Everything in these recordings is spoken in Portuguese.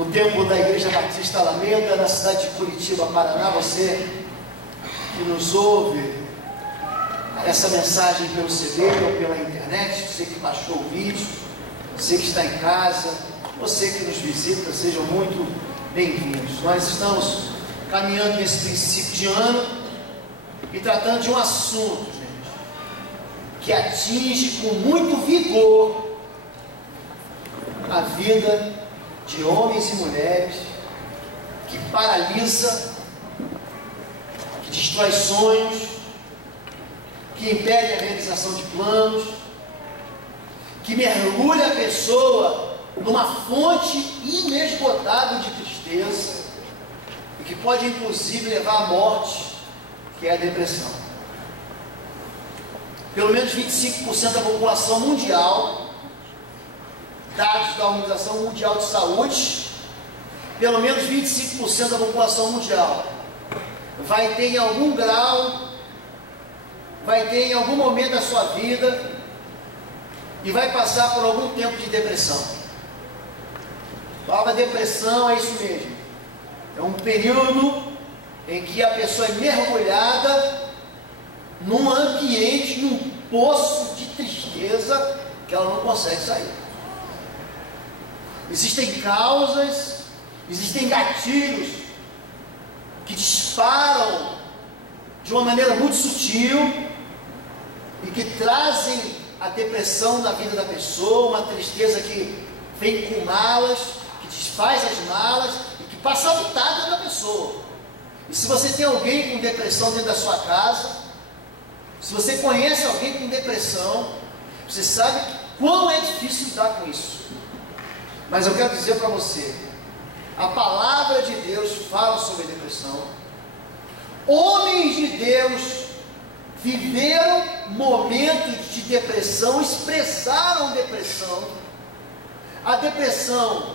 no templo da Igreja Batista Alameda, na cidade de Curitiba, Paraná. Você que nos ouve essa mensagem pelo CD ou pela internet, você que baixou o vídeo, você que está em casa, você que nos visita, sejam muito bem-vindos. Nós estamos caminhando nesse princípio de ano e tratando de um assunto, gente, que atinge com muito vigor a vida de homens e mulheres, que paralisa, que destrói sonhos, que impede a realização de planos, que mergulha a pessoa numa fonte inesgotável de tristeza e que pode inclusive levar à morte, que é a depressão. Pelo menos 25% da população mundial, dados da Organização Mundial de Saúde, pelo menos 25% da população mundial vai ter em algum grau, vai ter em algum momento da sua vida e vai passar por algum tempo de depressão. A palavra depressão é isso mesmo, é um período em que a pessoa é mergulhada num ambiente, num poço de tristeza que ela não consegue sair. Existem causas, existem gatilhos que disparam de uma maneira muito sutil e que trazem a depressão na vida da pessoa, uma tristeza que vem com malas, que desfaz as malas e que passa a habitada da pessoa. E se você tem alguém com depressão dentro da sua casa, se você conhece alguém com depressão, você sabe quão é difícil lidar com isso. Mas eu quero dizer para você, a palavra de Deus fala sobre a depressão. Homens de Deus viveram momentos de depressão, expressaram depressão. A depressão,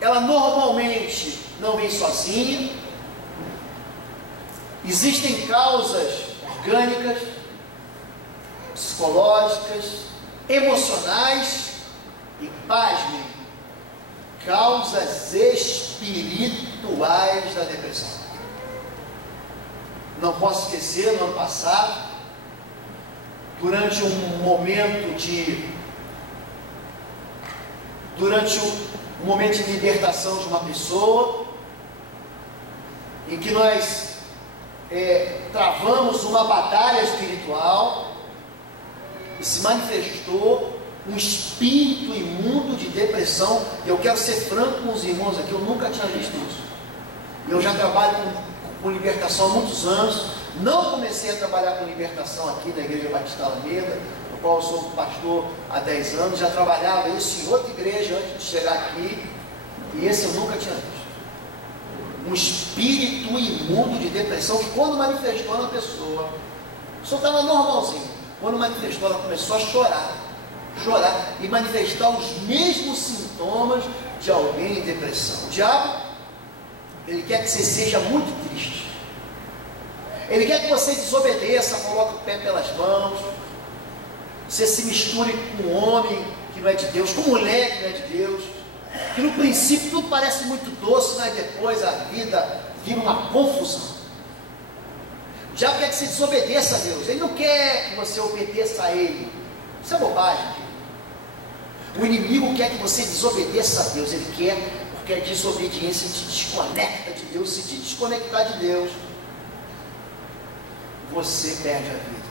ela normalmente não vem sozinha. Existem causas orgânicas, psicológicas, emocionais e, pasmem, causas espirituais da depressão. Não posso esquecer, no ano passado, durante um momento de libertação de uma pessoa, em que nós travamos uma batalha espiritual e se manifestou um espírito imundo de depressão. Eu quero ser franco com os irmãos aqui, eu nunca tinha visto isso. Eu já trabalho com libertação há muitos anos. Não comecei a trabalhar com libertação aqui na Igreja Batista Alameda, no qual eu sou pastor há 10 anos. Já trabalhava isso em outra igreja antes de chegar aqui, e esse eu nunca tinha visto. Um espírito imundo de depressão que, quando manifestou na pessoa, a pessoa estava normalzinho, quando manifestou, ela começou a chorar e manifestar os mesmos sintomas de alguém em depressão. O diabo, ele quer que você seja muito triste, ele quer que você desobedeça, coloque o pé pelas mãos, você se misture com um homem que não é de Deus, com mulher que não é de Deus, que no princípio tudo parece muito doce, mas depois a vida vira uma confusão. O diabo quer que você desobedeça a Deus, ele não quer que você obedeça a ele. Isso é bobagem. O inimigo quer que você desobedeça a Deus, ele quer, porque a desobediência te desconecta de Deus. Se te desconectar de Deus, você perde a vida.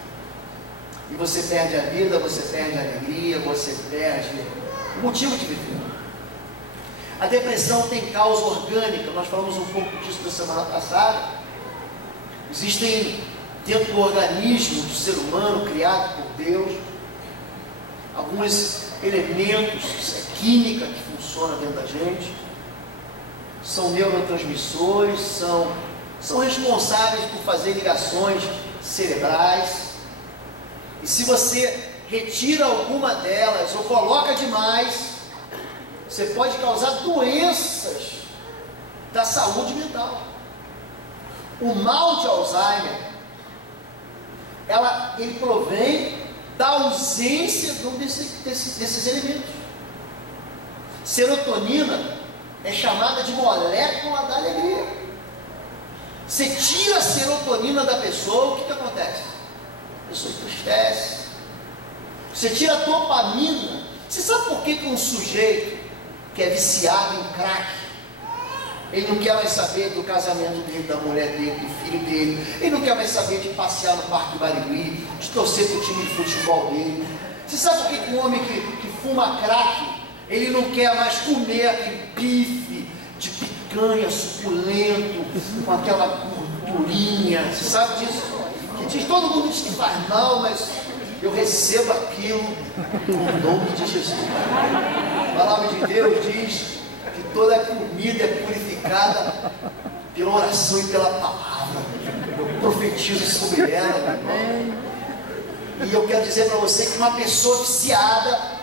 E você perde a vida, você perde a alegria, você perde o motivo de viver. A depressão tem causa orgânica, nós falamos um pouco disso na semana passada. Existem dentro do organismo do ser humano, criado por Deus, alguns elementos, química que funciona dentro da gente, são neurotransmissores, são responsáveis por fazer ligações cerebrais, e se você retira alguma delas ou coloca demais, você pode causar doenças da saúde mental. O mal de Alzheimer, ele provém da ausência de um desses elementos. Serotonina é chamada de molécula da alegria. Você tira a serotonina da pessoa, o que acontece? A pessoa entristece. Você tira a dopamina. Você sabe por que um sujeito que é viciado em crack, ele não quer mais saber do casamento dele, da mulher dele, do filho dele, ele não quer mais saber de passear no Parque do Barigui, de torcer para o time de futebol dele? Você sabe por que um homem que fuma crack, ele não quer mais comer aquele bife de picanha suculento, com aquela gordurinha? Você sabe disso? Que diz, todo mundo diz que faz mal, mas eu recebo aquilo no nome de Jesus. A palavra de Deus diz que toda comida é purificada pela oração e pela palavra. Eu profetizo sobre ela, meu irmão. E eu quero dizer para você que uma pessoa viciada,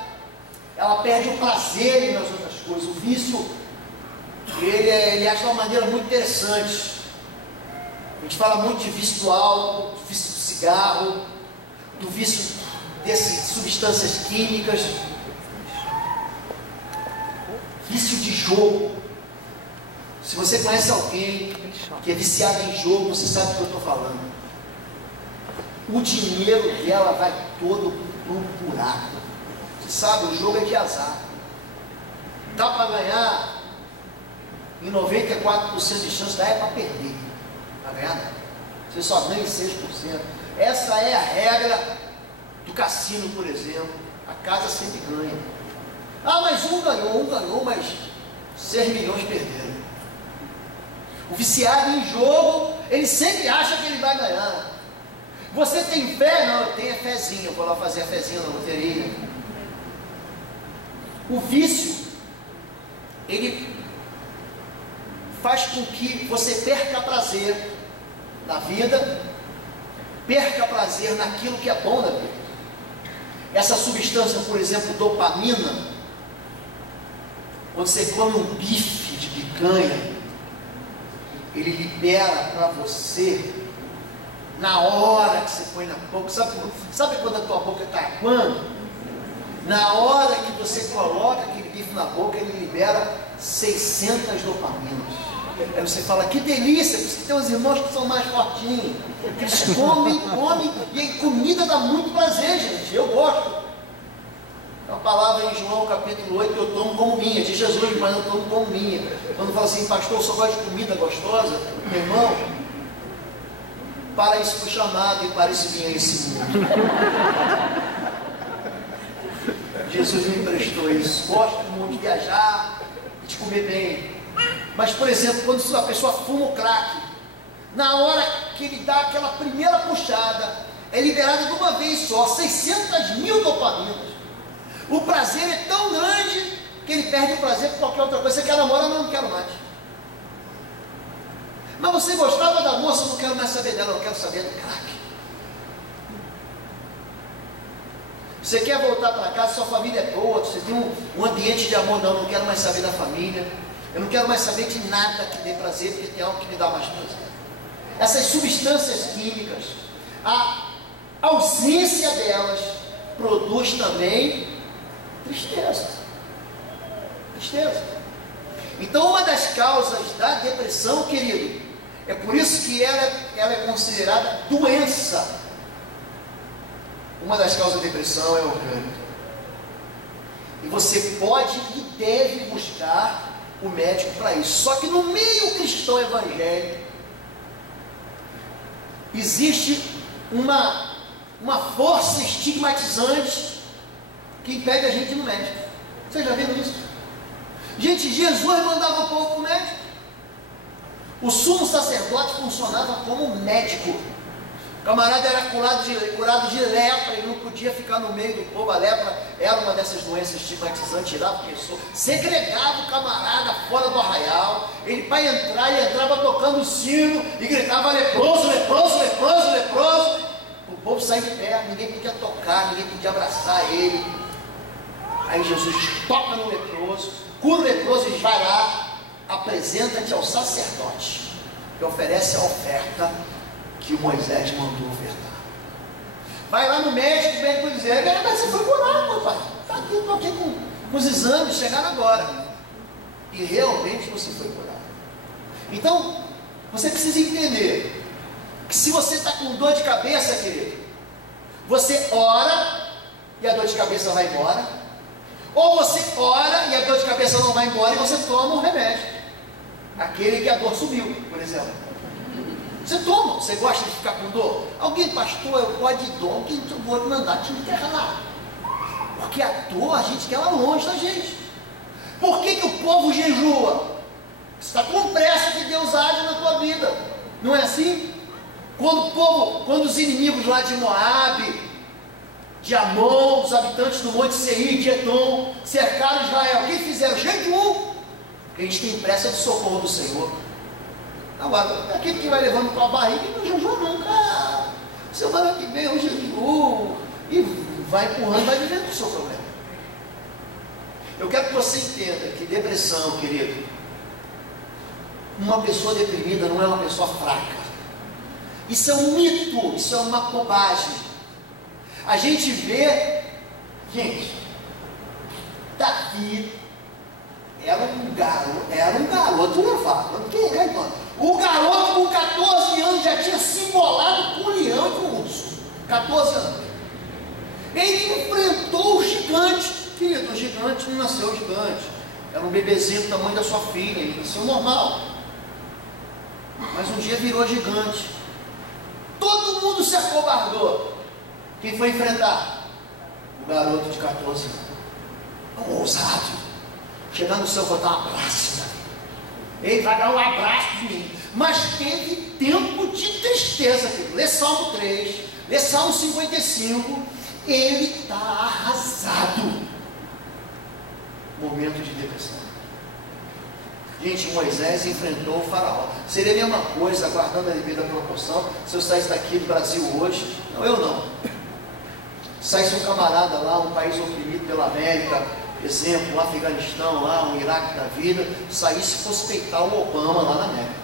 ela perde o prazer nas outras coisas. O vício, ele acha uma maneira muito interessante. A gente fala muito de vício do álcool, do vício do cigarro, do vício dessas substâncias químicas, vício de jogo. Se você conhece alguém que é viciado em jogo, você sabe do que eu estou falando. O dinheiro dela vai todo pro buraco. Você sabe, o jogo é de azar. Dá para ganhar em 94% de chance, dá é para perder. Está ganhando? Você só ganha em 6%. Essa é a regra do cassino, por exemplo. A casa sempre ganha. Ah, mas um ganhou, mas 6 milhões perderam. O viciado em jogo, ele sempre acha que ele vai ganhar. Você tem fé? Não, eu tenho a fezinha, eu vou lá fazer a fezinha na loteria. O vício, ele faz com que você perca prazer na vida, perca prazer naquilo que é bom na vida. Essa substância, por exemplo, dopamina, quando você come um bife de picanha, ele libera para você, na hora que você põe na boca, sabe quando a tua boca está aguando? Na hora que você coloca aquele bife na boca, ele libera 600 dopaminas. Aí você fala, que delícia, porque tem uns irmãos que são mais fortinhos, que eles comem, e a comida dá muito prazer, gente, eu gosto. É uma palavra em João capítulo 8, que eu tomo como minha, de Jesus, mas eu tomo como minha. Quando fala assim, pastor, eu só gosto de comida gostosa, meu irmão, para isso foi chamado e para isso vinha esse mundo. Jesus me emprestou isso. Gosto muito de viajar, de comer bem. Mas, por exemplo, quando a pessoa fuma o crack, na hora que ele dá aquela primeira puxada, é liberado de uma vez só, 600 mil dopaminas. O prazer é tão grande que ele perde o prazer por qualquer outra coisa. Você quer namorar? Não quero mais. Mas você gostava da moça? Não quero mais saber dela, eu quero saber do crack. Você quer voltar para casa, sua família é boa, você tem um ambiente de amor? Não quero mais saber da família. Eu não quero mais saber de nada que dê prazer, porque tem algo que me dá mais prazer. Essas substâncias químicas, a ausência delas produz também tristeza. Tristeza. Então, uma das causas da depressão, querido, é por isso que ela é considerada doença. Uma das causas da depressão é orgânica. E você pode e deve buscar o médico para isso. Só que no meio cristão evangélico existe uma força estigmatizante que impede a gente de ir no médico. Vocês já viram isso? Gente, Jesus mandava o povo para o médico. O sumo sacerdote funcionava como médico. O camarada era curado de lepra, ele não podia ficar no meio do povo. A lepra era uma dessas doenças estigmatizantes, tirava a pessoa, segregava o camarada fora do arraial. Ele, para entrar, ele entrava tocando o sino e gritava: leproso, leproso, leproso, leproso. O povo saía de perto, ninguém podia tocar, ninguém podia abraçar ele. Aí Jesus toca no leproso, cura o leproso e vai lá, apresenta-te ao sacerdote e oferece a oferta que Moisés mandou ofertar. Vai lá no médico, o médico dizer: mas você foi curado, meu pai. Está aqui, estou aqui com os exames, chegaram agora. e realmente você foi curado. Então, você precisa entender que se você está com dor de cabeça, querido, você ora e a dor de cabeça vai embora, ou você ora e a dor de cabeça não vai embora e você toma um remédio, aquele que a dor subiu, por exemplo. Você toma, você gosta de ficar com dor? Alguém, pastor, eu gosto de dor, alguém vou mandar te enterrar. Porque a dor a gente quer ela longe da gente. Por que o povo jejua? Você está com pressa que Deus age na tua vida, não é assim? Quando os inimigos lá de Moabe, de Amon, os habitantes do Monte Seir, de Edom, cercaram Israel, o que fizeram? Jejum. Porque a gente tem pressa de socorro do Senhor. Agora, aquele que vai levando para a barriga e não jejua nunca. Semana que vem eu jejuo e vai empurrando, vai vivendo o seu problema. Eu quero que você entenda que depressão, querido, uma pessoa deprimida não é uma pessoa fraca. Isso é um mito, isso é uma bobagem. A gente vê, gente, Davi era um garoto levado. O garoto com 14 anos já tinha se embolado com o leão e com o urso. 14 anos. Ele enfrentou o gigante. Querido, o gigante não nasceu gigante. Era um bebezinho do tamanho da sua filha, ele nasceu normal. Mas um dia virou gigante. Todo mundo se acobardou. Quem foi enfrentar? O garoto de 14 anos. Um ousado. Chegar no céu, vou dar um abraço. Ele vai dar um abraço de mim. Mas teve tempo de tristeza. Lê Salmo 3, lê Salmo 55. Ele está arrasado. Momento de depressão. Gente, Moisés enfrentou o faraó. Seria a mesma coisa, guardando a devida proporção, se eu saísse daqui do Brasil hoje. Não, eu não. Saísse um camarada lá, um país oprimido pela América, exemplo, um Afeganistão lá, um Iraque da vida, saísse e fosse peitar o Obama lá na América.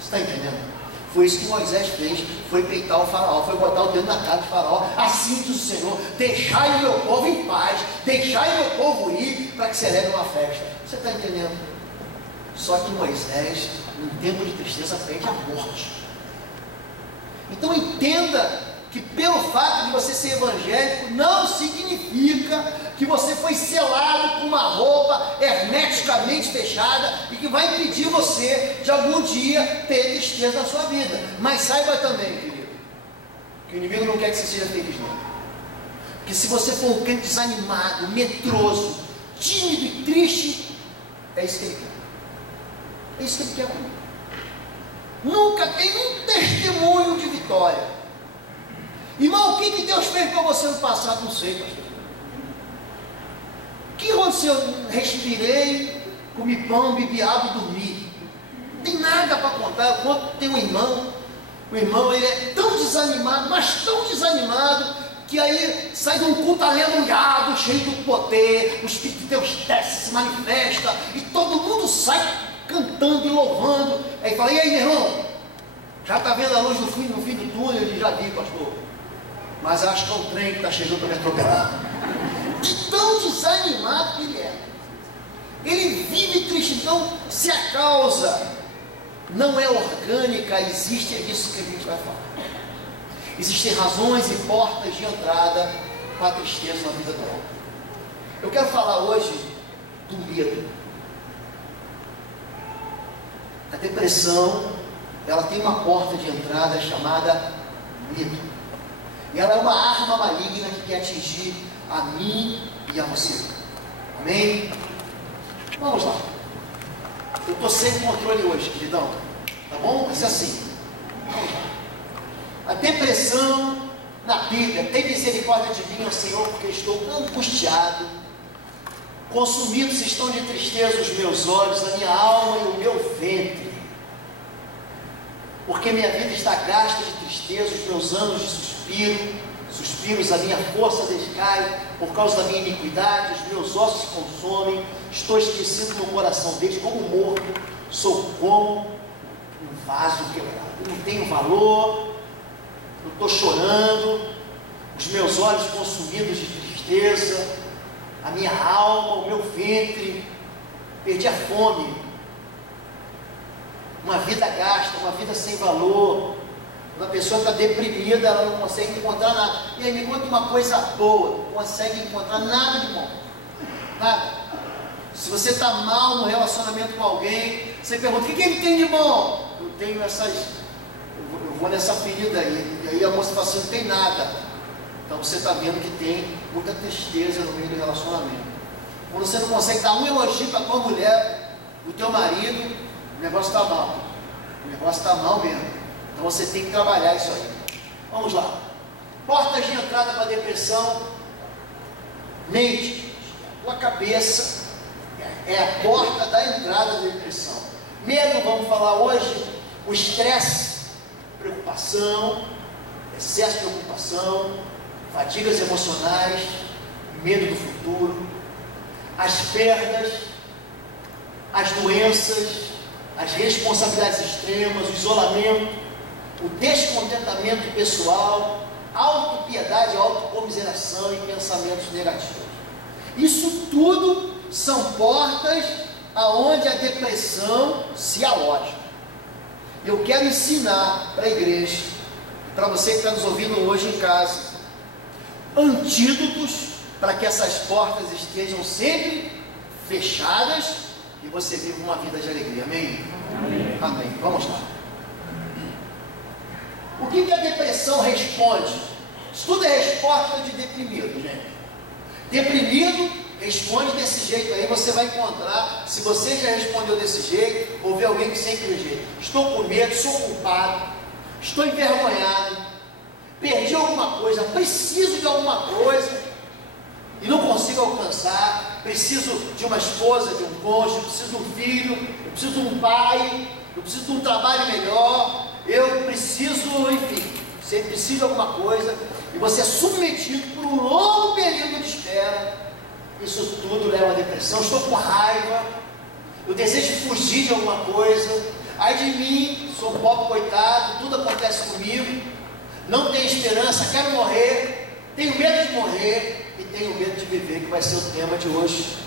Você está entendendo? Foi isso que Moisés fez, foi peitar o faraó, foi botar o dedo na cara do faraó. Assim diz o Senhor: deixai o meu povo em paz, deixai o meu povo ir, para que celebre uma festa. Você está entendendo? Só que Moisés, em tempo de tristeza, pede a morte. Então entenda que pelo fato de você ser evangélico, não significa que você foi selado com uma roupa hermeticamente fechada e que vai impedir você de algum dia ter tristeza na sua vida. Mas saiba também, querido, que o inimigo não quer que você seja feliz, não. Porque se você for um crente desanimado, medroso, tímido e triste, é isso que ele quer. É isso que ele quer comigo. Nunca tem um testemunho de vitória. Irmão, o que Deus fez para você no passado? Não sei, pastor. O que aconteceu? Respirei, comi pão, bebi água e dormi. Não tem nada para contar. Eu conto que tem um irmão. O irmão, ele é tão desanimado, mas tão desanimado, que aí sai de um culto aleluiado, cheio do poder, o Espírito de Deus desce, se manifesta, e todo mundo sai cantando e louvando. Aí fala: e aí, meu irmão? Já está vendo a luz no fim do túnel? Ele já vi, pastor. Mas acho que é um trem que está chegando para me atropelar. De tão desanimado que ele é. Ele vive triste. Então, se a causa não é orgânica, existe, é isso que a gente vai falar. Existem razões e portas de entrada para a tristeza na vida do homem. Eu quero falar hoje do medo. A depressão, ela tem uma porta de entrada chamada medo. E ela é uma arma maligna que quer atingir a mim e a você. Amém? Vamos lá. Eu estou sem controle hoje, queridão. Tá bom? Vai ser assim. Vamos lá. A depressão na Bíblia: tem misericórdia de mim, ó Senhor, porque estou angustiado. Consumidos estão de tristeza os meus olhos, a minha alma e o meu ventre. Porque minha vida está gasta de tristeza, os meus anos de suspiros, a minha força descai por causa da minha iniquidade, os meus ossos se consomem, estou esquecido no coração deles, como morto, sou como um vaso quebrado. Eu não tenho valor, eu estou chorando, os meus olhos consumidos de tristeza, a minha alma, o meu ventre. perdi a fome, uma vida gasta, uma vida sem valor. Uma pessoa está deprimida, ela não consegue encontrar nada. E aí me conta uma coisa boa, não consegue encontrar nada de bom. Nada. Se você está mal no relacionamento com alguém, você pergunta, o que ele tem de bom? Eu tenho essas, eu vou nessa ferida aí. E aí a moça fala assim, não tem nada. Então você está vendo que tem muita tristeza no meio do relacionamento. Quando você não consegue dar um elogio para a tua mulher, do teu marido, o negócio está mal. O negócio está mal mesmo. Então você tem que trabalhar isso aí. Vamos lá. Portas de entrada para a depressão. Mente. A tua cabeça é a porta da entrada da depressão. Medo, vamos falar hoje. O estresse, preocupação, excesso de preocupação, fadigas emocionais, medo do futuro, as perdas, as doenças, as responsabilidades extremas, o isolamento, o descontentamento pessoal, autopiedade, autocomiseração e pensamentos negativos. Isso tudo são portas aonde a depressão se aloja. Eu quero ensinar para a igreja, para você que está nos ouvindo hoje em casa, antídotos para que essas portas estejam sempre fechadas e você viva uma vida de alegria. Amém? Amém. Amém. Vamos lá. O que a depressão responde? Isso tudo é resposta de deprimido, gente. Deprimido responde desse jeito aí, você vai encontrar, se você já respondeu desse jeito, ou ver alguém que sempre do jeito. Estou com medo, sou culpado, estou envergonhado, perdi alguma coisa, preciso de alguma coisa, e não consigo alcançar, preciso de uma esposa, de um cônjuge, preciso de um filho, eu preciso de um pai, eu preciso de um trabalho melhor, eu preciso, enfim, você precisa de alguma coisa, e você é submetido por um longo período de espera. Isso tudo leva à depressão. Estou com raiva, eu desejo fugir de alguma coisa, ai de mim, sou um pobre coitado, tudo acontece comigo, não tenho esperança, quero morrer, tenho medo de morrer e tenho medo de viver, que vai ser o tema de hoje.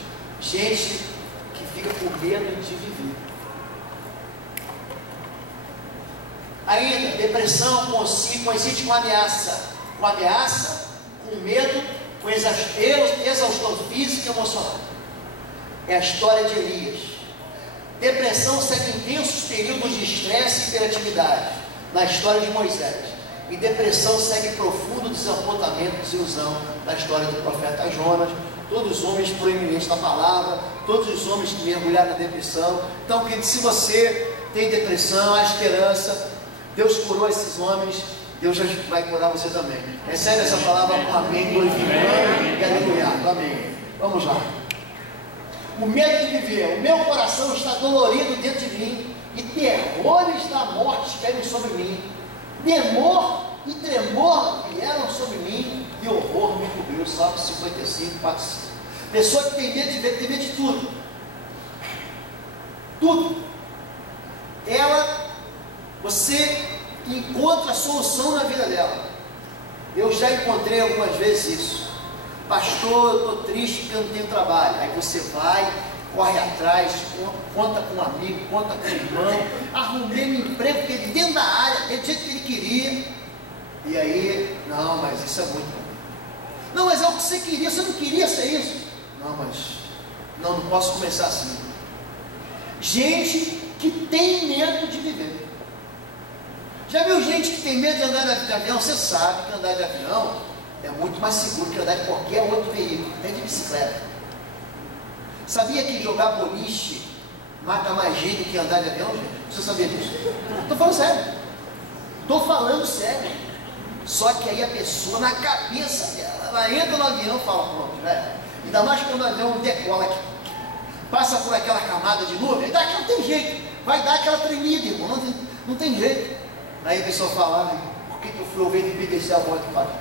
Gente que fica com medo de viver. Ainda, depressão coincide com ameaça, com medo, com exaustão física e emocional. É a história de Elias. Depressão segue intensos períodos de estresse e hiperatividade, na história de Moisés. E depressão segue profundo desapontamento e desilusão, na história do profeta Jonas. Todos os homens proeminentes da palavra, todos os homens que mergulharam na depressão. Então, querido, se você tem depressão, há esperança. Deus curou esses homens, Deus vai curar você também. Recebe essa palavra com amém, glorificando e aleluia. Amém. Vamos lá. O medo de viver. O meu coração está dolorido dentro de mim, e terrores da morte caíram sobre mim. Temor e tremor vieram sobre mim, e horror me cobriu. Salmo 55, 4. Pessoa que tem medo de ver, tem medo de tudo. Tudo. Você encontra a solução na vida dela. Eu já encontrei algumas vezes isso. Pastor, eu estou triste porque eu não tenho trabalho. Aí você vai, corre atrás, conta com um amigo, conta com um irmão, arrumei um emprego dentro da área, do jeito que ele queria. E aí, não, mas isso é muito bom. Não, mas é o que você queria, você não queria ser isso. Não, mas não posso começar assim. Gente que tem medo de viver. Já viu gente que tem medo de andar de avião? Você sabe que andar de avião é muito mais seguro que andar de qualquer outro veículo, até de bicicleta. Sabia que jogar boliche mata mais gente do que andar de avião, gente? Você sabia disso? Estou falando sério. Estou falando sério. Só que aí a pessoa, na cabeça dela, ela entra no avião e fala, pronto, né? Ainda mais quando o avião decola aqui, passa por aquela camada de nuvem, daqui não tem jeito, vai dar aquela tremida, irmão, não tem jeito. Aí a pessoa fala, por que eu fui obedecer a voz do pastor?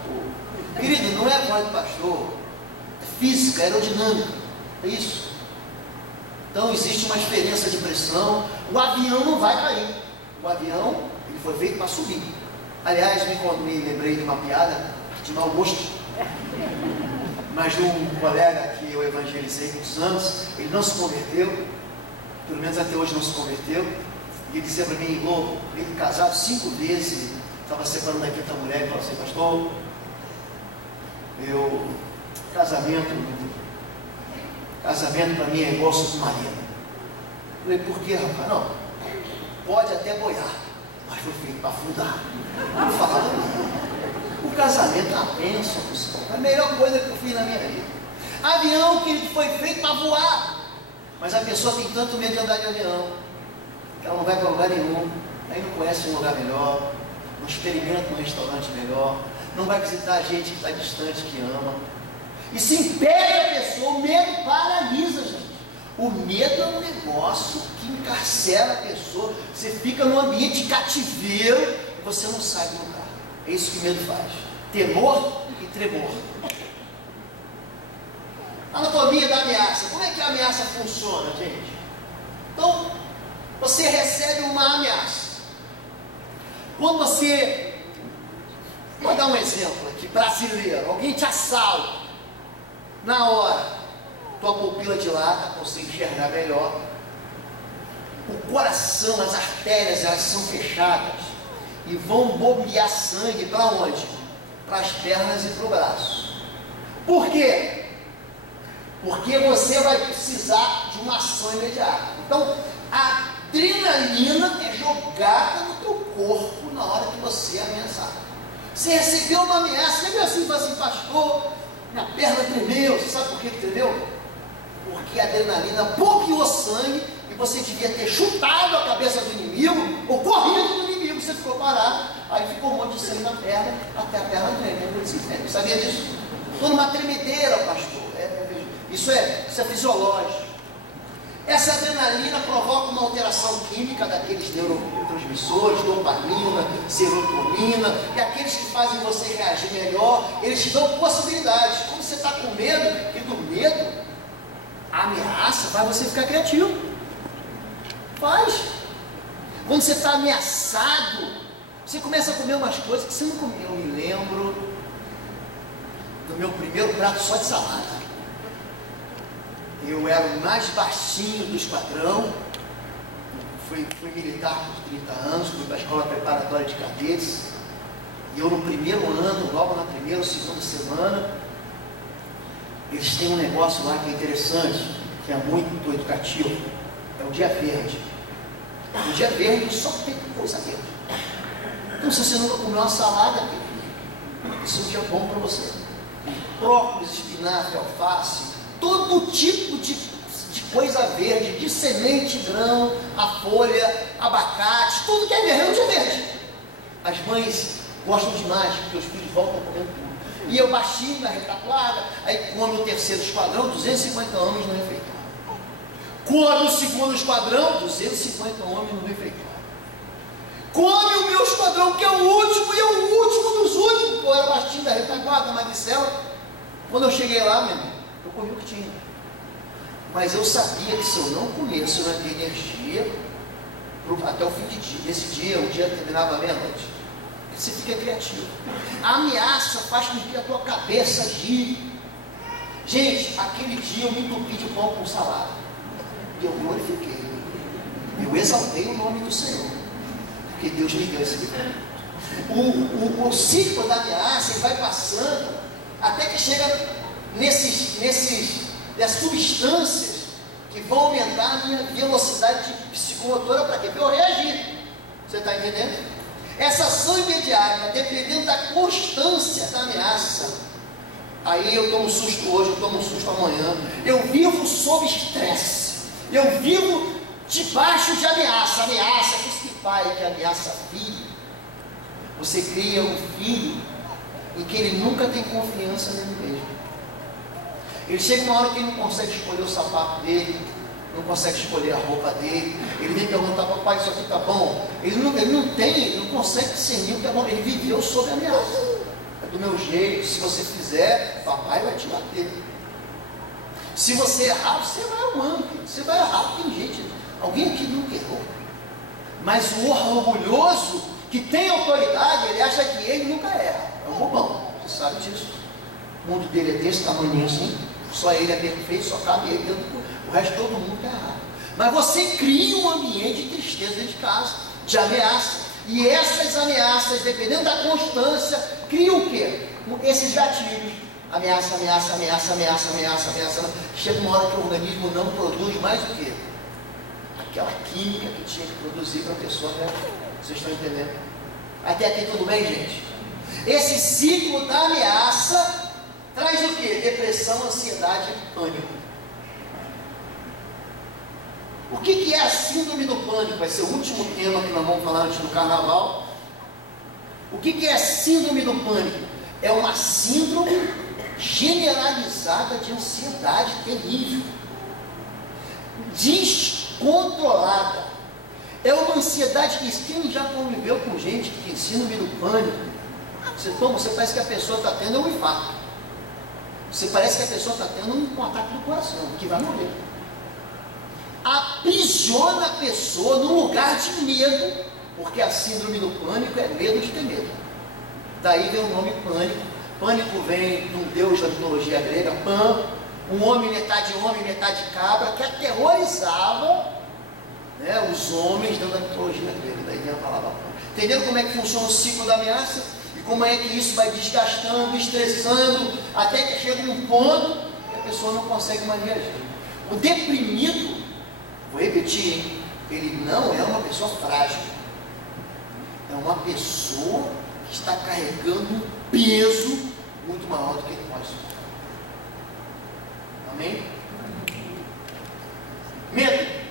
Querido, não é a voz do pastor, é física, é aerodinâmica, é isso. Então existe uma diferença de pressão, o avião não vai cair, o avião ele foi feito para subir. Aliás, me lembrei de uma piada de mau gosto, mas de um colega que eu evangelizei muitos anos, ele não se converteu, pelo menos até hoje não se converteu, e ele dizia para mim, louco, ele casado 5 vezes, estava separando da quinta mulher, e falou assim, pastor, casamento para mim é igual submarino. Eu falei, por que, rapaz? Não, pode até boiar, mas foi feito para afundar. Eu falava, o casamento é uma bênção, é a melhor coisa que eu fiz na minha vida. Avião que foi feito para voar, mas a pessoa tem tanto medo de andar de avião, que ela não vai para lugar nenhum, aí não conhece um lugar melhor, não experimenta um restaurante melhor, não vai visitar gente que está distante, que ama. E se impede a pessoa, o medo paralisa, gente. O medo é um negócio que encarcera a pessoa. Você fica num ambiente de cativeiro e você não sai do lugar. É isso que o medo faz. Temor e tremor. Anatomia da ameaça. Como é que a ameaça funciona, gente? Então, você recebe uma ameaça. Quando você... Vou dar um exemplo aqui, brasileiro. Alguém te assalta. Na hora, tua pupila dilata, para você enxergar melhor. O coração, as artérias, elas são fechadas e vão bombear sangue para onde? Para as pernas e para o braço. Por quê? Porque você vai precisar de uma ação imediata. Então, a adrenalina é jogada no teu corpo na hora que você é ameaçado. Você recebeu uma ameaça, lembra assim, fala assim, pastor, minha perna tremeu. Você sabe por que tremeu? Porque a adrenalina bombeou sangue e você devia ter chutado a cabeça do inimigo ou corrido do inimigo. Você ficou parado, aí ficou um monte de sangue na perna, até a perna tremer. Sabia disso? Estou numa tremedeira, pastor. Isso é fisiológico. Essa adrenalina provoca uma alteração química daqueles neurotransmissores, dopamina, serotonina, e aqueles que fazem você reagir melhor, eles te dão possibilidades. Quando você está com medo, e do medo, a ameaça faz você ficar criativo. Faz. Quando você está ameaçado, você começa a comer umas coisas que você não comeu. Eu me lembro do meu primeiro prato só de salada. Eu era o mais baixinho do esquadrão, fui militar por 30 anos, fui para a escola preparatória de cadetes, e eu no primeiro ano, logo na primeira ou segunda semana, eles têm um negócio lá que é interessante, que é muito educativo, é o dia verde. O dia verde só tem coisa verde. Então se você nunca comeu uma salada, isso é um dia bom para você. Brócolis, espinafre, alface, todo tipo de coisa verde, de semente, grão, a folha, abacate, tudo que é verde, é um dia verde. As mães gostam demais, porque os filhos voltam comendo tudo. E eu baixinho na retaguarda, aí come o terceiro esquadrão, 250 homens no refeitório. Come o segundo esquadrão, 250 homens no refeitório. Come o meu esquadrão, que é o último, e é o último dos últimos, porque eu era baixinho da retaguarda, magricela. Quando eu cheguei lá, meu irmão, eu comi o que tinha. Mas eu sabia que se eu não comesse, eu ia ter energia até o fim de dia. Esse dia, o dia terminava meia-noite. Você fica criativo. A ameaça faz com que a tua cabeça gire. Gente, aquele dia eu me entupi de pão com salada. E eu glorifiquei. Eu exaltei o nome do Senhor. Porque Deus me deu esse livro. O ciclo da ameaça ele vai passando até que chega nessas substâncias que vão aumentar a minha velocidade psicomotora para quê? Para eu reagir. Você está entendendo? Essa ação imediata, dependendo da constância da ameaça, aí eu tomo susto hoje, eu tomo susto amanhã, eu vivo sob estresse, eu vivo debaixo de ameaça que esse pai que ameaça filho, você cria um filho em que ele nunca tem confiança nele mesmo. Ele chega uma hora que ele não consegue escolher o sapato dele, não consegue escolher a roupa dele, ele vem perguntar, papai, isso aqui tá bom? Ele não consegue discernir o que é bom, ele viveu sob ameaça. É do meu jeito, se você fizer, papai vai te bater. Se você errar, você vai amando, você vai errar, tem gente, alguém aqui nunca errou. Mas o orgulhoso, que tem autoridade, ele acha que ele nunca erra, é um bobão, você sabe disso. O mundo dele é desse tamanho assim, só ele é perfeito, só cabe ele dentro do... O resto todo mundo está errado. Mas você cria um ambiente de tristeza dentro de casa, de ameaça. E essas ameaças, dependendo da constância, criam o quê? Esses gatilhos. Ameaça, ameaça, ameaça, ameaça, ameaça, ameaça. Chega uma hora que o organismo não produz mais o quê? Aquela química que tinha que produzir para a pessoa, né? Vocês estão entendendo? Até aqui tudo bem, gente? Esse ciclo da ameaça traz o quê? Depressão, ansiedade e pânico. O que é a síndrome do pânico? Vai ser o último tema que nós vamos falar antes do carnaval. O que é a síndrome do pânico? É uma síndrome generalizada de ansiedade terrível, descontrolada. É uma ansiedade que quem já conviveu com gente que tem síndrome do pânico, você parece que a pessoa está tendo um infarto. Você parece que a pessoa está tendo um ataque do coração, que vai morrer. Aprisiona a pessoa num lugar de medo, porque a síndrome do pânico é medo de ter medo. Daí vem o nome pânico. Pânico vem de um deus da mitologia grega, Pan, um homem metade cabra, que aterrorizava, né, os homens dentro da mitologia grega. Daí vem a palavra Pan. Entendeu como é que funciona o ciclo da ameaça? E como é que isso vai desgastando, estressando, até que chega um ponto que a pessoa não consegue mais reagir. O deprimido, vou repetir, hein? Ele não é uma pessoa frágil, é uma pessoa que está carregando um peso muito maior do que ele pode suportar. Amém? Medo.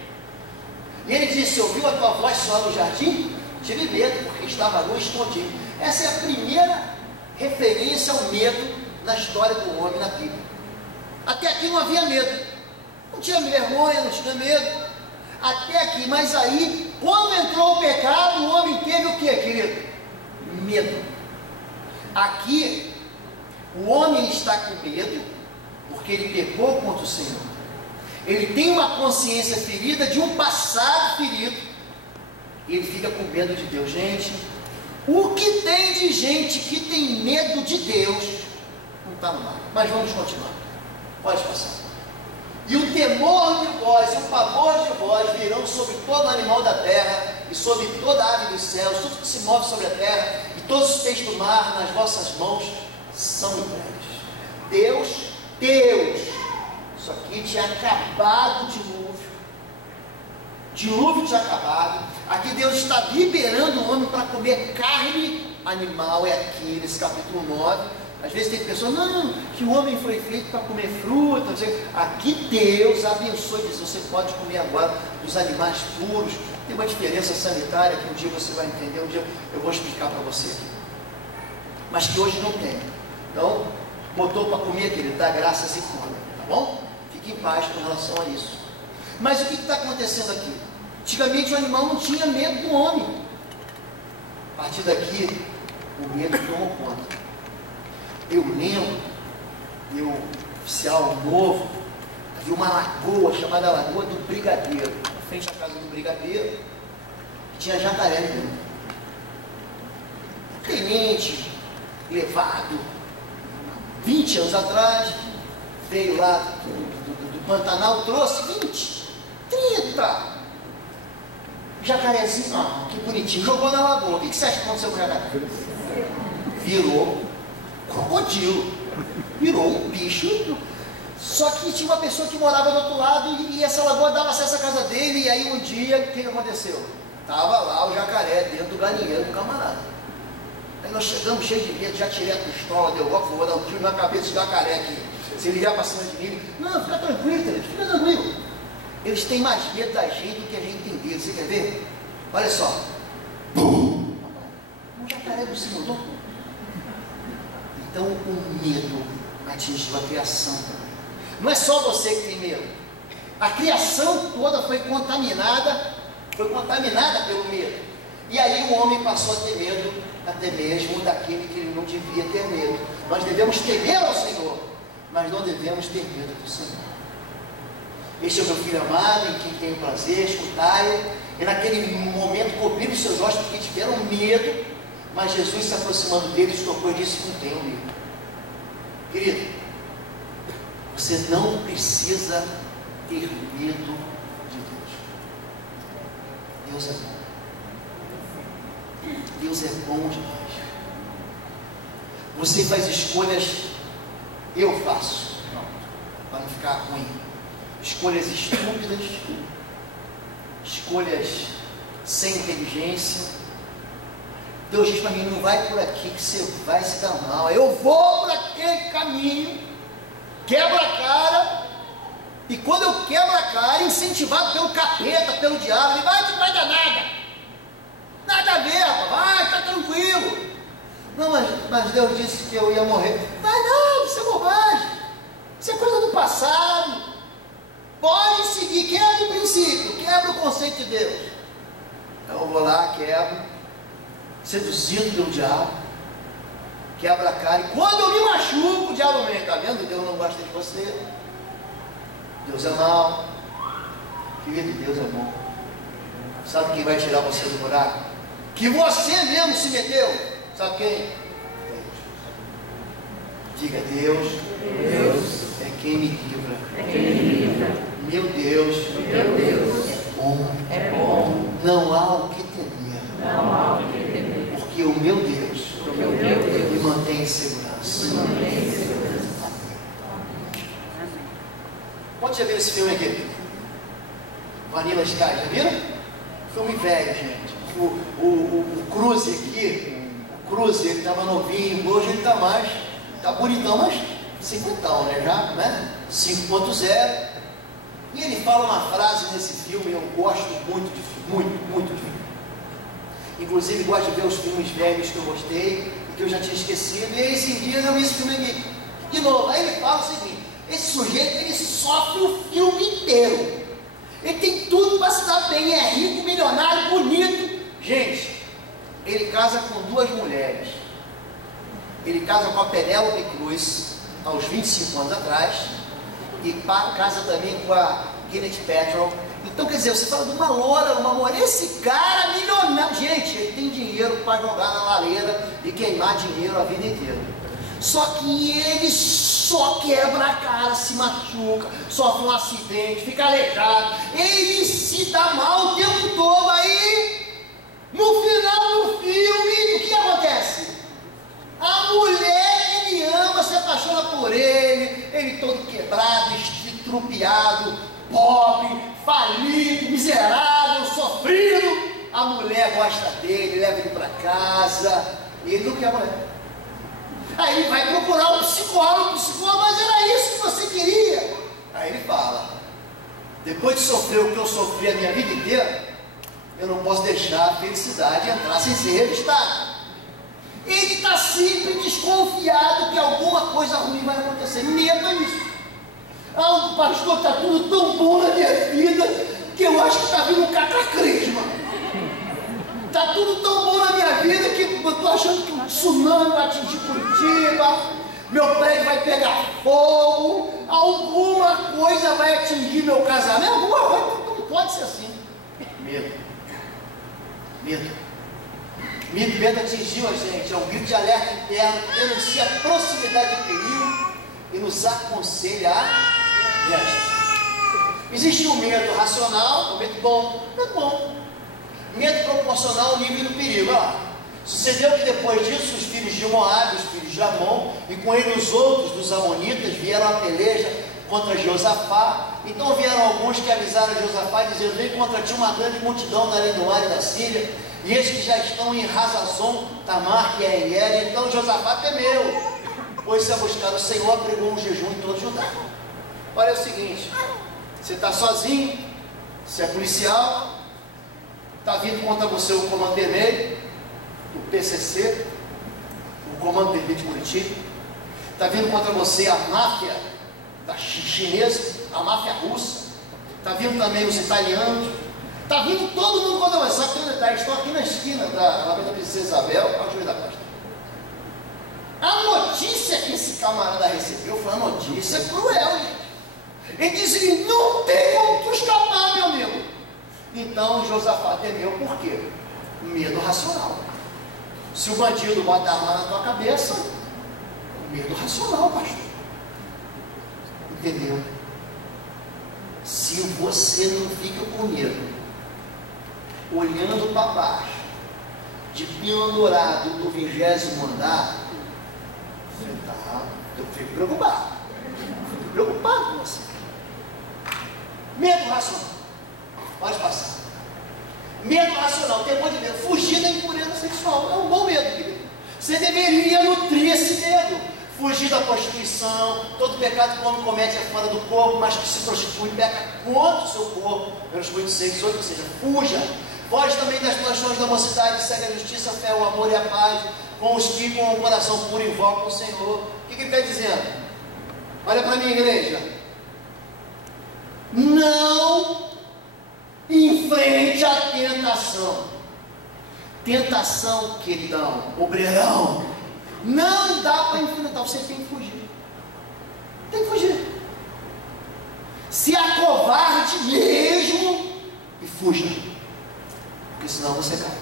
E ele disse: ouviu a tua voz soar no jardim? Tive medo, porque estava nu e escondido. Essa é a primeira referência ao medo na história do homem na Bíblia. Até aqui não havia medo, não tinha vergonha, não tinha medo. Até aqui, mas aí, quando entrou o pecado, o homem teve o que, querido? Medo. Aqui, o homem está com medo, porque ele pecou contra o Senhor. Ele tem uma consciência ferida de um passado ferido, e ele fica com medo de Deus. Gente, o que tem de gente que tem medo de Deus, não está no mar. Mas vamos continuar. Pode passar. E o temor de vós e o pavor de vós virão sobre todo animal da terra, e sobre toda ave dos céus, tudo que se move sobre a terra, e todos os peixes do mar nas vossas mãos são entregues. Deus, isso aqui tinha acabado o dilúvio tinha acabado. Aqui Deus está liberando o homem para comer carne animal, é aqui nesse capítulo 9. Às vezes tem pessoas, não, que o homem foi feito para comer fruta, não sei. Aqui Deus abençoa e diz: você pode comer agora dos animais puros. Tem uma diferença sanitária que um dia você vai entender, um dia eu vou explicar para você aqui, mas que hoje não tem. Então, botou para comer, querido, dá graças e come, tá bom? Fique em paz com relação a isso. Mas o que está acontecendo aqui? Antigamente o animal não tinha medo do homem. A partir daqui, o medo tomou conta. Eu lembro, eu, oficial novo, havia uma lagoa chamada Lagoa do Brigadeiro, na frente da casa do Brigadeiro, tinha jacaré dentro. Tenente, levado, 20 anos atrás, veio lá do Pantanal, trouxe 20, 30 jacarezinho, que bonitinho, jogou na lagoa. O que você acha que aconteceu com o jacaré? Virou crocodilo, virou um bicho. Só que tinha uma pessoa que morava do outro lado e essa lagoa dava acesso à casa dele. E aí um dia, o que aconteceu? Estava lá o jacaré dentro do galinheiro do camarada. Aí nós chegamos cheios de medo, já tirei a pistola, deu golpe, vou dar um tiro na cabeça do jacaré aqui. Se ele vier para cima de mim, não, fica tranquilo, fica tranquilo. Eles têm mais medo da gente do que a gente tem deles. Você quer ver? Olha só. Pum! O jacaré do Senhor. Então o medo atingiu a criação também. Não é só você que tem medo. A criação toda foi contaminada pelo medo. E aí o homem passou a ter medo, até mesmo daquele que ele não devia ter medo. Nós devemos temer ao Senhor, mas não devemos ter medo do Senhor. Este é o meu filho amado, em quem tenho prazer, escutai-o. E naquele momento cobriram os seus olhos porque tiveram medo, mas Jesus, se aproximando deles, tocou e disse: não tenham medo. Querido, você não precisa ter medo de Deus. Deus é bom. Deus é bom demais. Você faz escolhas, eu faço, para não ficar ruim. Escolhas estúpidas, escolhas sem inteligência. Deus diz para mim, não vai por aqui que você vai se dar mal. Eu vou por aquele caminho, quebra a cara, e quando eu quebro a cara, incentivado pelo capeta, pelo diabo, ele vai que não vai dar nada. Nada a ver, vai, está tranquilo. Não, mas Deus disse que eu ia morrer. Vai não, isso é bobagem. Isso é coisa do passado. Pode seguir, quebra o princípio, quebra o conceito de Deus. Eu vou lá, quebro, seduzido pelo diabo, quebra a cara, e quando eu me machuco, o diabo vem, está vendo? Deus não gosta de você, Deus é mau, querido, Deus é bom. Sabe quem vai tirar você do buraco? Que você mesmo se meteu, sabe quem? Deus. Diga, Deus é quem me livra. Meu Deus é bom. Não há o que temer. Porque o meu Deus me mantém em segurança. Quantos já viram esse filme aqui? Vanilla Sky, já viram? Filme velho, gente. O Cruze aqui, o Cruze, ele estava novinho, hoje ele está mais, está bonitão, mas 50, né? Já, né? 5.0. E ele fala uma frase nesse filme, eu gosto muito de filme, muito de filme. Inclusive gosto de ver os filmes velhos que eu gostei e que eu já tinha esquecido. E aí, esses dias eu vi esse filme aqui de novo. Aí ele fala o seguinte: esse sujeito, ele sofre o filme inteiro. Ele tem tudo para se dar bem, é rico, milionário, bonito. Gente, ele casa com 2 mulheres. Ele casa com a Penélope Cruz aos 25 anos atrás. E casa também com a Gwyneth Paltrow. Então, quer dizer, você fala de uma loura, esse cara milionário. Gente, ele tem dinheiro para jogar na lareira e queimar dinheiro a vida inteira. Só que ele só quebra a cara, se machuca, sofre um acidente, fica aleijado. Ele se dá mal o tempo todo. Aí, no final do filme, o que acontece? A mulher que ele ama se apaixona por ele todo quebrado, estrupiado, pobre, falido, miserável, sofrido. A mulher gosta dele, leva ele para casa, e ele não quer a mulher. Aí ele vai procurar um psicólogo, mas era isso que você queria. Aí ele fala: depois de sofrer o que eu sofri a minha vida inteira, eu não posso deixar a felicidade entrar sem ser revistada. Ele está sempre desconfiado que alguma coisa ruim vai acontecer. Medo é isso. Ah, pastor, está tudo tão bom na minha vida que eu acho que está vindo um cataclisma. Está tudo tão bom na minha vida que eu estou achando que um tsunami vai atingir Curitiba, meu prédio vai pegar fogo, alguma coisa vai atingir meu casamento, alguma coisa. Não pode ser assim. Medo. Medo atingiu a gente, é um grito de alerta interno que denuncia a proximidade do perigo e nos aconselha a reagir. Existe um medo racional, um medo bom, medo proporcional ao nível do perigo. Sucedeu que depois disso os filhos de Moabe, os filhos de Amon, e com ele os outros dos amonitas vieram à peleja contra Josafá. Então vieram alguns que avisaram Josafá, dizendo: vem contra ti uma grande multidão da além do mar e da Síria, e eis que já estão em Hazazon, Tamar, que é em Ere. Então Josafá temeu, pois se a buscar o Senhor, pregou um jejum em todo Judá. Olha, é o seguinte: você está sozinho, você é policial, está vindo contra você o Comando Vermelho, o PCC, o Comando Vermelho de Curitiba, está vindo contra você a máfia da chinesa, a máfia russa, está vindo também os italianos, está vindo todo mundo contra você. Sabe onde está? Estou aqui na esquina da Princesa Isabel, ao juiz da costa. A notícia que esse camarada recebeu foi uma notícia cruel, gente. Ele disse: não tem como tu escapar, meu amigo. Então Josafá temeu. Por quê? Medo racional. Se o bandido bota a arma na tua cabeça, medo racional, pastor. Entendeu? Se você não fica com medo, olhando para baixo, de pendurado do 20º andar, eu fico preocupado. Fico preocupado com você. Medo racional. Pode passar. Medo racional, temor de medo. Fugir da impureza sexual. É um bom medo, querido. Você deveria nutrir esse medo. Fugir da prostituição. Todo pecado que o homem comete é fora do corpo, mas que se prostitui, peca contra o seu corpo. Pelos Coríntios 6, 8, ou seja, fuja. Foge também das paixões da mocidade, segue a justiça, a fé, o amor e a paz, com os que com o coração puro invocam o Senhor. O que ele está dizendo? Olha para mim, igreja. Não enfrente a tentação. Tentação, queridão, obreirão, não dá para enfrentar, você tem que fugir. Tem que fugir. Se acovarde mesmo e fuja, porque senão você cai.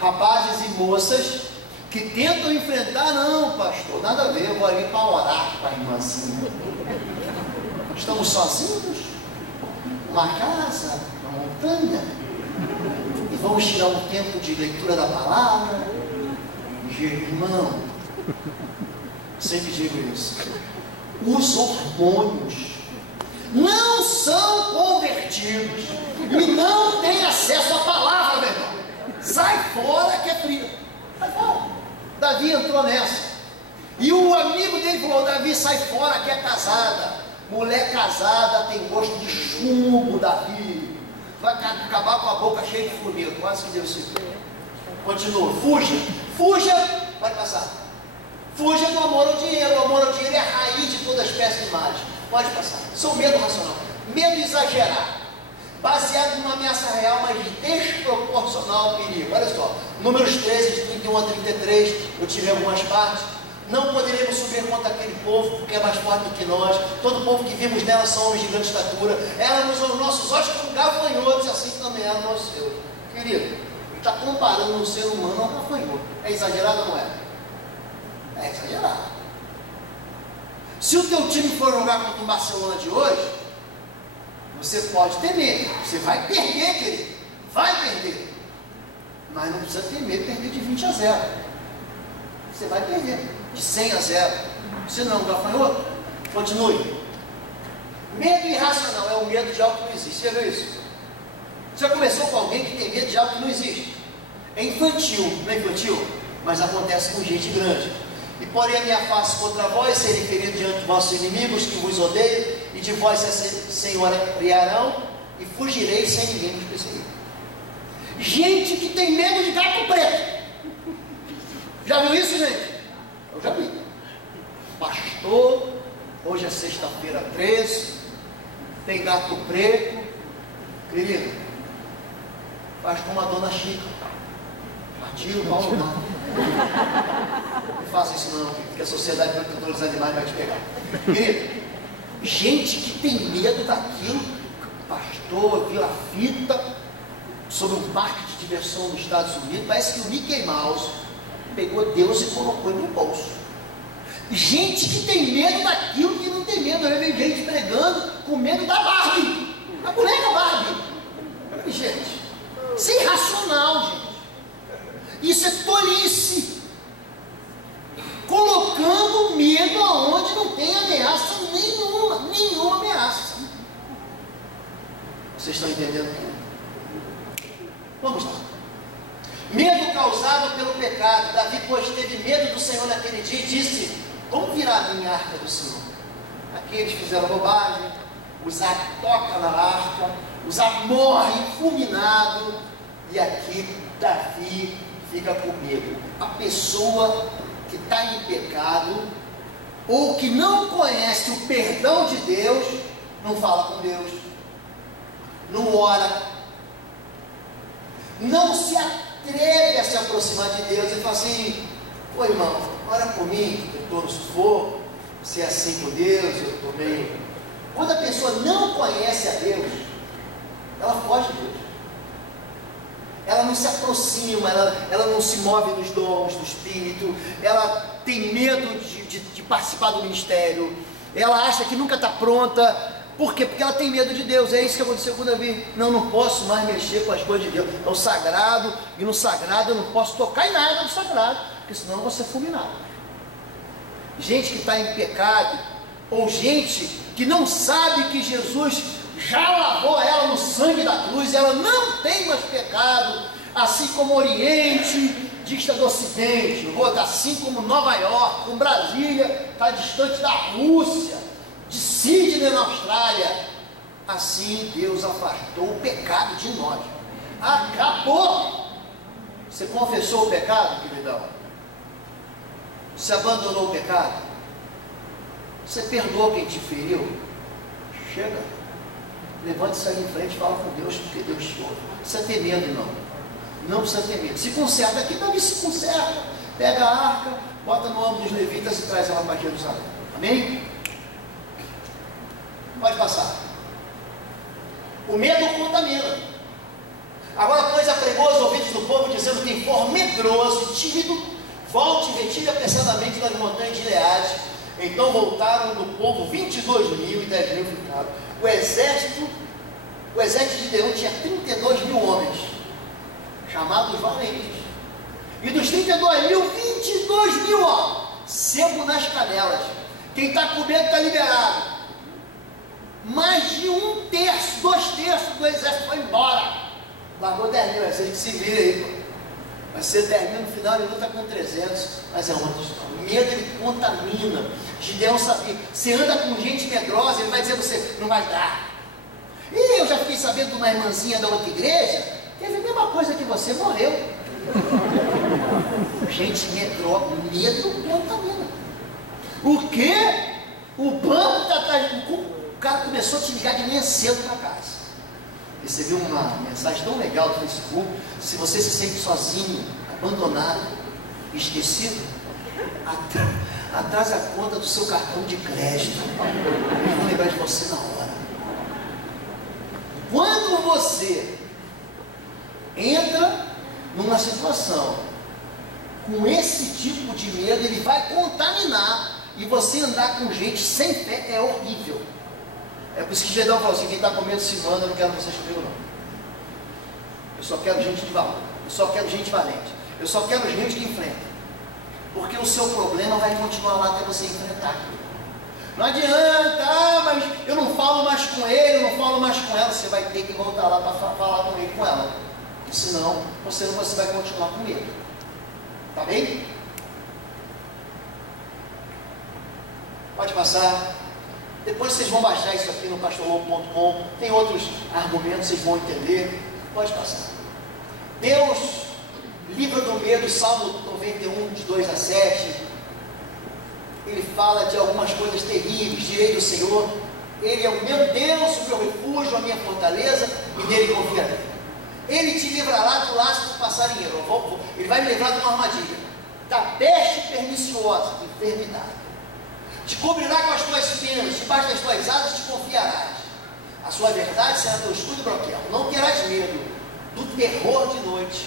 Rapazes e moças que tentam enfrentar, não, pastor, nada a ver, eu vou ali para orar para a irmãzinha. Estamos sozinhos, uma casa, uma montanha, e vamos tirar um tempo de leitura da palavra. Irmão, sempre digo isso, os hormônios não são convertidos e não têm acesso à palavra, meu irmão. Sai fora que é frio. Sai fora. Davi entrou nessa. E o amigo dele falou: Davi, sai fora que é casada. Mulher casada tem gosto de chumbo, Davi. Vai acabar com a boca cheia de formiga. Quase que deu isso. Continua. Fuja. Fuja. Vai passar. Fuja do amor ao dinheiro. O amor ao dinheiro é a raiz de toda espécie de males. Pode passar. São medo racional. Medo exagerado. Baseado numa ameaça real, mas desproporcional ao perigo. Olha só, Números 13, de 31 a 33, eu tive algumas partes. Não poderemos subir contra aquele povo, porque é mais forte do que nós. Todo povo que vimos nela são homens de grande estatura. Éramos aos nossos olhos como gafanhotos, e assim também eram nossos seus. Querido, ele está comparando um ser humano a um gafanhoto. É exagerado ou não é? É exagerado. Se o teu time for jogar contra o Barcelona de hoje, você pode temer, você vai perder, querido, vai perder, mas não precisa ter medo de perder de 20 a 0, você vai perder, de 100 a 0, você não é um gafanhoto. Continue. Medo irracional é o medo de algo que não existe, você viu isso? Você já começou com alguém que tem medo de algo que não existe? É infantil, não é infantil? Mas acontece com gente grande. E porém a minha face contra vós, serei ferido diante de vossos inimigos que vos odeiam, e de vós se senhorearão, e fugireis sem ninguém vos perseguir. Gente que tem medo de gato preto. Já viu isso, gente? Eu já vi. Pastor, hoje é sexta-feira 13, tem gato preto. Querido, faz como a dona Chica. Atira o pau no gato. Não faça isso não, porque a sociedade protetora dos animais vai te pegar. Querido, gente que tem medo daquilo. Pastor, viu a fita sobre um parque de diversão nos Estados Unidos. Parece que o Mickey Mouse pegou Deus e colocou no bolso. Gente que tem medo daquilo que não tem medo. Eu vejo gente pregando com medo da Barbie, a boneca Barbie. Gente, isso é irracional, gente. Isso é tolice. Colocando medo aonde não tem ameaça nenhuma ameaça. Vocês estão entendendo? Vamos lá. Medo causado pelo pecado. Davi, pois, teve medo do Senhor naquele dia e disse: como virá a minha arca do Senhor? Aqueles fizeram bobagem, Uzá toca na arca, Uzá morre fulminado, e aqui Davi fica com medo. A pessoa que está em pecado, ou que não conhece o perdão de Deus, não fala com Deus, não ora, não se atreve a se aproximar de Deus. Ele fala assim: ô irmão, ora por mim, eu estou no sufoco, você é assim com Deus, eu estou meio... Quando a pessoa não conhece a Deus, ela foge de Deus. Ela não se aproxima, ela não se move nos dons do Espírito, ela tem medo de participar do ministério, ela acha que nunca está pronta, Por quê? Porque ela tem medo de Deus. É isso que aconteceu com Davi. Não posso mais mexer com as coisas de Deus. É o sagrado, e no sagrado eu não posso tocar em nada do sagrado, porque senão eu vou ser fulminado. Gente que está em pecado, ou gente que não sabe que Jesus já lavou ela no sangue da cruz, ela não tem mais pecado, assim como o Oriente dista do Ocidente, assim como Nova York, como Brasília está distante da Rússia, de Sydney na Austrália. Assim Deus afastou o pecado de nós. Acabou. Você confessou o pecado, queridão? Você abandonou o pecado? Você perdoou quem te feriu? Chega, levante-se aí em frente e fala com Deus, porque Deus te ouve. Não precisa ter medo, não precisa ter medo. Se conserta aqui, Davi se conserta, pega a arca, bota no ombro dos levitas e traz ela para Jerusalém. Amém? Pode passar. O medo contamina. Agora, pois, apregou os ouvidos do povo, dizendo: quem for medroso e tímido, volte e retire apressadamente das montanhas de Gileade. Então voltaram do povo 22.000 e 10.000 ficaram. O exército de Gideão tinha 32.000 homens, chamados valentes. E dos 32.000, 22.000, ó, sebo nas canelas. Quem está com medo está liberado. Mais de 1/3, 2/3 do exército foi embora. Largou 10.000, vocês que se virem aí, pô. Vai ser 10.000 no final, ele luta com 300, mas é outra história. O medo, ele contamina. Gideão sabia, você anda com gente medrosa, ele vai dizer a você: não vai dar. E eu já fiquei sabendo de uma irmãzinha da outra igreja, teve a mesma coisa que você, morreu. Gente medrosa, medo contamina. O quê? O banco está atrás. O cara começou a te ligar de manhã cedo para casa. Recebi uma mensagem tão legal do Facebook: se você se sente sozinho, abandonado, esquecido, atrasa a conta do seu cartão de crédito. Eles vão lembrar de você na hora. Quando você entra numa situação com esse tipo de medo, ele vai contaminar. E você andar com gente sem fé é horrível. É por isso que Gedeão falou assim: quem está com medo se manda, eu não quero vocês comigo não. Eu só quero gente de valor, eu só quero gente valente, eu só quero gente que enfrenta. Porque o seu problema vai continuar lá até você enfrentar. Não adianta, mas eu não falo mais com ele, eu não falo mais com ela. Você vai ter que voltar lá para falar com ele, com ela. Porque senão você vai continuar com medo. Tá bem? Pode passar. Depois vocês vão baixar isso aqui no pastorlobo.com. Tem outros argumentos, vocês vão entender. Pode passar. Deus livra do medo. Salmo 91, de 2 a 7. Ele fala de algumas coisas terríveis. Direi do Senhor: Ele é o meu Deus, o meu refúgio, a minha fortaleza, e nele confiarei. Ele te livrará do laço do passarinheiro. Ele vai me livrar de uma armadilha, da peste perniciosa, enfermidade. Te cobrirá com as tuas penas, debaixo das tuas asas te confiarás. A sua verdade será teu escudo e broquel. Não terás medo do terror de noite,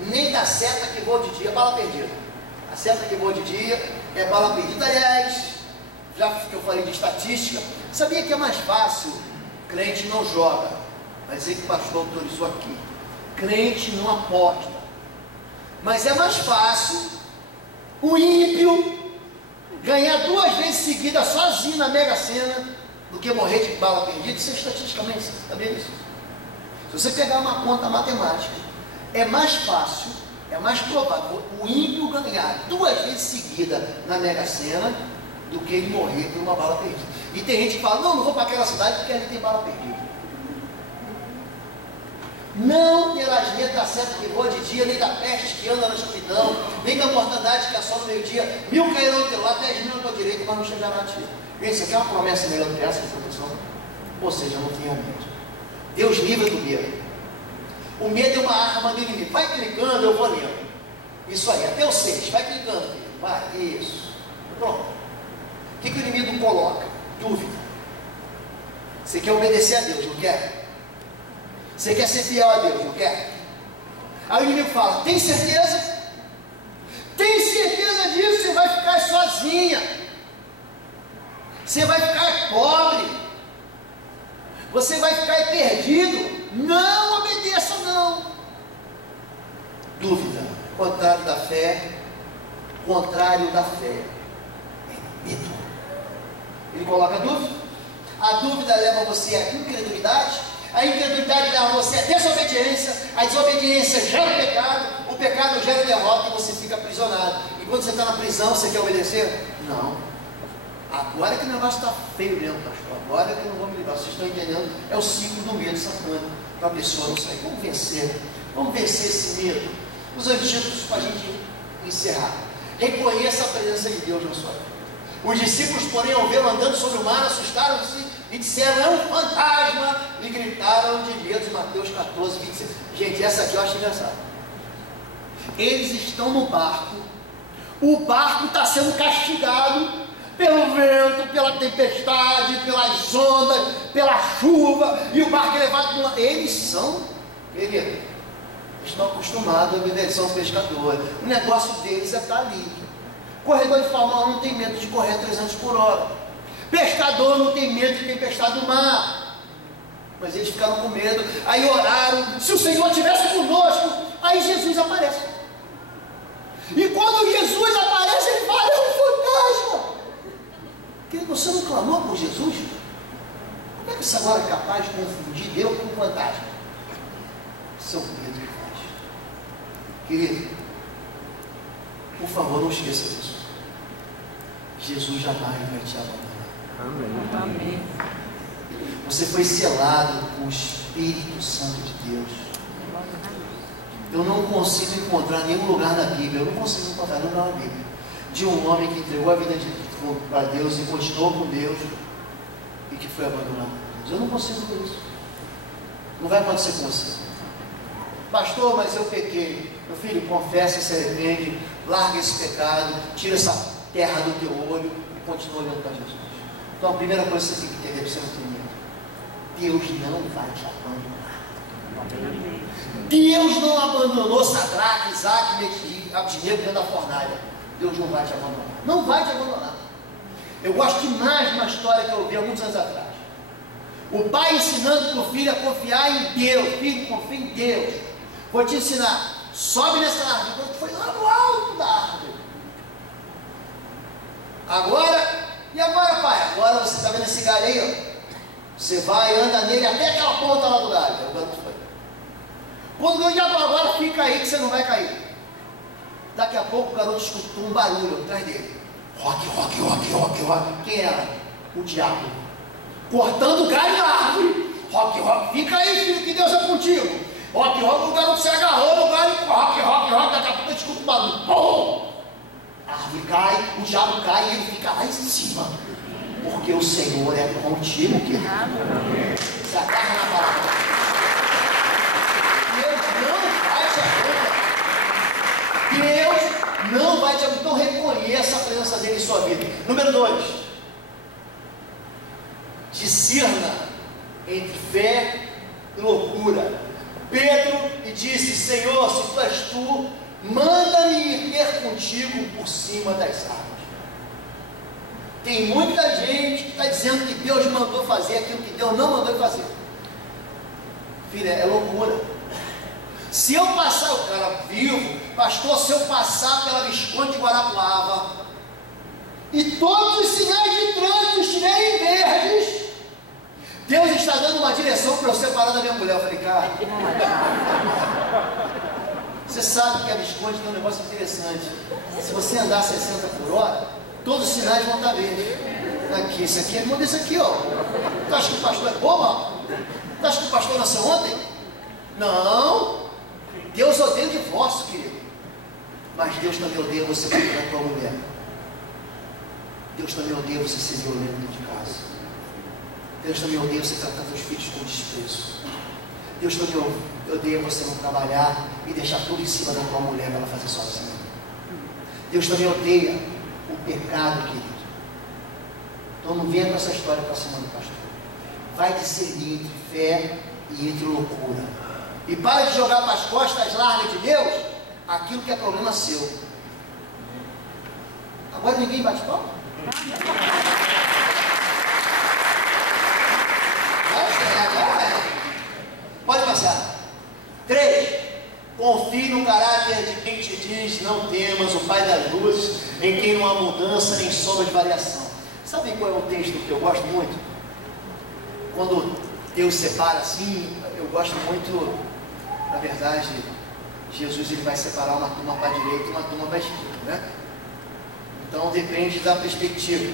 nem da seta que voa de dia. Bala perdida. A seta que voa de dia é bala perdida. Aliás, já que eu falei de estatística, sabia que é mais fácil? Crente não joga, mas é que o pastor autorizou aqui. Crente não aposta, mas é mais fácil o ímpio ganhar 2 vezes seguidas sozinho na Mega Sena do que morrer de bala perdida. Isso é estatisticamente, você sabia disso? Se você pegar uma conta matemática, é mais fácil, é mais provável o ímpio ganhar 2 vezes seguidas na Mega Sena do que ele morrer por uma bala perdida. E tem gente que fala: não vou para aquela cidade porque ali tem bala perdida. Não terás medo da seta que voa de dia, nem da peste que anda na escuridão, nem da mortandade que assola no meio-dia. 1000 cairão ao teu lado, 10.000 à tua direita, mas não chegará a ti. Isso aqui é uma promessa melhor do que essa, proteção. Ou seja, não tenha medo. Deus livra do medo. O medo é uma arma do inimigo. Vai clicando, eu vou lendo. Isso aí, até o 6, vai clicando, filho. Vai, isso. Pronto. O que o inimigo coloca? Dúvida. Você quer obedecer a Deus, não quer? Você quer ser fiel a Deus, não quer? Aí o inimigo fala: tem certeza? Tem certeza disso? Você vai ficar sozinha. Você vai ficar pobre. você vai ficar perdido. Não obedeça, não. Dúvida, contrário da fé, contrário da fé é medo. Ele coloca dúvida. A dúvida leva você à incredulidade. A incredulidade leva você à desobediência. A desobediência gera o pecado gera derrota e você fica aprisionado. E quando você está na prisão, você quer obedecer? Não. Agora que o negócio está feio mesmo, pastor. Agora que eu não vou me livrar. Vocês estão entendendo? É o ciclo do medo satânico para a pessoa não sair. Vamos vencer. Vamos vencer esse medo. Os antigos para a gente encerrar. Reconheça a presença de Deus na sua vida. Os discípulos, porém, ao vê-lo andando sobre o mar, assustaram-se e disseram: é um fantasma, e gritaram de medo. Mateus 14, 26. Gente, essa aqui eu acho engraçada. Eles estão no barco, o barco está sendo castigado pelo vento, pela tempestade, pelas ondas, pela chuva, e o barco é levado por... Eles são, querido, estão acostumados a viver, são pescadores. O negócio deles é estar ali. Corredor de Fórmula 1 não tem medo de correr 300 por hora. Pescador não tem medo de tempestade do mar. Mas eles ficaram com medo. Aí oraram. Se o Senhor estivesse conosco, aí Jesus aparece. E quando Jesus aparece, ele fala: é um fantasma. Querido, você não clamou por Jesus? Como é que você agora é capaz de confundir Deus com um fantasma? Isso é o medo que faz. Querido, por favor, não esqueça disso. Jesus jamais vai te abandonar. Amém. Você foi selado com o Espírito Santo de Deus. Eu não consigo encontrar nenhum lugar na Bíblia, eu não consigo encontrar nenhum lugar na Bíblia de um homem que entregou a vida para Deus e continuou com Deus e que foi abandonado por Deus. Eu não consigo ver isso. Não vai acontecer com você. Pastor, mas eu pequei. Meu filho, confessa, se arrepende, larga esse pecado, tira essa terra do teu olho e continua olhando para Jesus. Então a primeira coisa que você tem que entender, você não tem medo. Deus não vai te abandonar. Deus não abandonou Sadraque, Isaque e Abdinego dentro da fornalha. Deus não vai te abandonar. Não vai te abandonar. Eu gosto demais de uma história que eu ouvi há muitos anos atrás. O pai ensinando para o filho a confiar em Deus. Filho, confia em Deus. Vou te ensinar. Sobe nessa árvore. Foi lá no alto da árvore. Agora, e agora, pai? Agora você está vendo esse galho aí, ó? Você vai, anda nele até aquela ponta lá do galho. Agora foi. Quando o garoto agora fica aí que você não vai cair. Daqui a pouco o garoto escutou um barulho atrás dele. Rock, rock, rock, rock, rock. Quem era? O diabo. Cortando o galho da árvore. Rock, rock. Fica aí, filho, que Deus é contigo. Rock, rock. O garoto se agarrou no galho. Rock, rock, rock. Daqui a pouco ele escuta um barulho. Pum! A árvore cai, o diabo cai e ele fica lá em cima. Porque o Senhor é contigo, querido. Se agarra na palavra. Deus não vai te abandonar. Então reconheça a presença dele em sua vida. Número 2. Discirna entre fé e loucura. Pedro lhe disse: Senhor, se tu és tu, manda-me ir ter contigo por cima das águas. Tem muita gente que está dizendo que Deus mandou fazer aquilo que Deus não mandou fazer. Filha, é loucura. Se eu passar, o cara vivo, pastor, se eu passar pela Visconde de Guarapuava e todos os sinais de trânsito estiverem verdes, Deus está dando uma direção para eu separar da minha mulher. Eu falei: cara, você sabe que a Visconde tem um negócio interessante. Se você andar 60 por hora, todos os sinais vão estar verdes. Aqui, esse aqui, muda isso aqui, ó. Tu acha que o pastor é bobo? Tu acha que o pastor nasceu ontem? Não. Deus odeia o divórcio, querido. Mas Deus também odeia você bater na tua mulher. Deus também odeia você ser violento dentro de casa. Deus também odeia você tratar seus filhos com desprezo. Deus também odeia você não trabalhar e deixar tudo em cima da tua mulher para ela fazer sozinha. Deus também odeia o pecado, querido. Então não venha com essa história para cima do pastor. Vai discernir entre fé e entre loucura. E para de jogar para as costas largas de Deus aquilo que é problema seu. Agora ninguém bate palma? Vai, passar. 3, confie no caráter de quem te diz: não temas, o Pai das luzes, em quem não há mudança nem sombra de variação. Sabe qual é o texto que eu gosto muito? Quando Deus separa assim, eu gosto muito, na verdade, Jesus ele vai separar uma turma para a direita e uma turma para a esquerda, né? Então depende da perspectiva.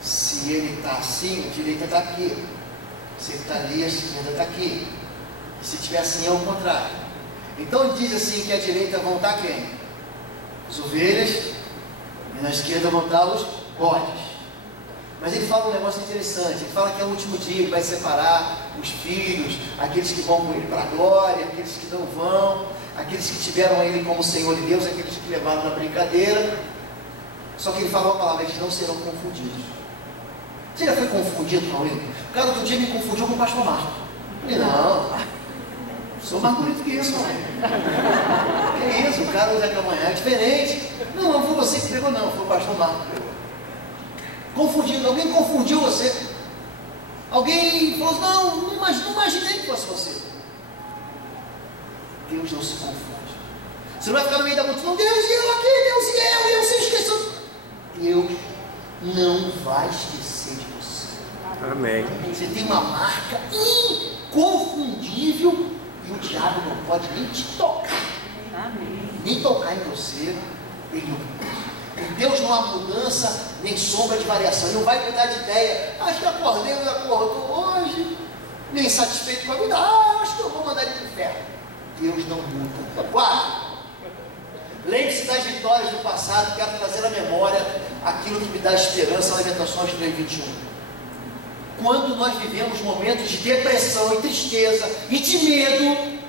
Se ele está assim, a direita está aqui. Se ele está ali, a esquerda está aqui. E se estiver assim, é o contrário. Então ele diz assim que à direita vão estar quem? As ovelhas, e na esquerda vão estar os bodes. Mas ele fala um negócio interessante. Ele fala que é o último dia, ele vai separar os filhos, aqueles que vão com ele para a glória, aqueles que não vão, aqueles que tiveram ele como Senhor e Deus, aqueles que levaram na brincadeira. Só que ele falou a palavra: eles não serão confundidos. Você já foi confundido com ele? O cara outro dia me confundiu com o pastor Marco. Eu falei: não, sou mais bonito que isso, mano. Que isso, o cara usa camanhã, é diferente. Não foi você que pegou, não, foi o pastor Marco que pegou. Confundido, alguém confundiu você. Alguém falou: não imaginei que fosse você. Deus não se confunde. Você não vai ficar no meio da multidão: Deus e eu aqui, Deus e eu, você esqueceu. Deus não vai esquecer de você. Amém. Você tem uma marca inconfundível e o diabo não pode nem te tocar. Amém. Nem tocar em você. Ele não. Em Deus não há mudança nem sombra de variação. Ele não vai cuidar de ideia: acho que acordei, não acordou hoje, nem satisfeito com a vida, acho que eu vou mandar ele para o inferno. Deus não muda. 4, lembre-se das vitórias do passado. Quero trazer à memória aquilo que me dá esperança. Lamentações 3:21. Quando nós vivemos momentos de depressão e tristeza e de medo,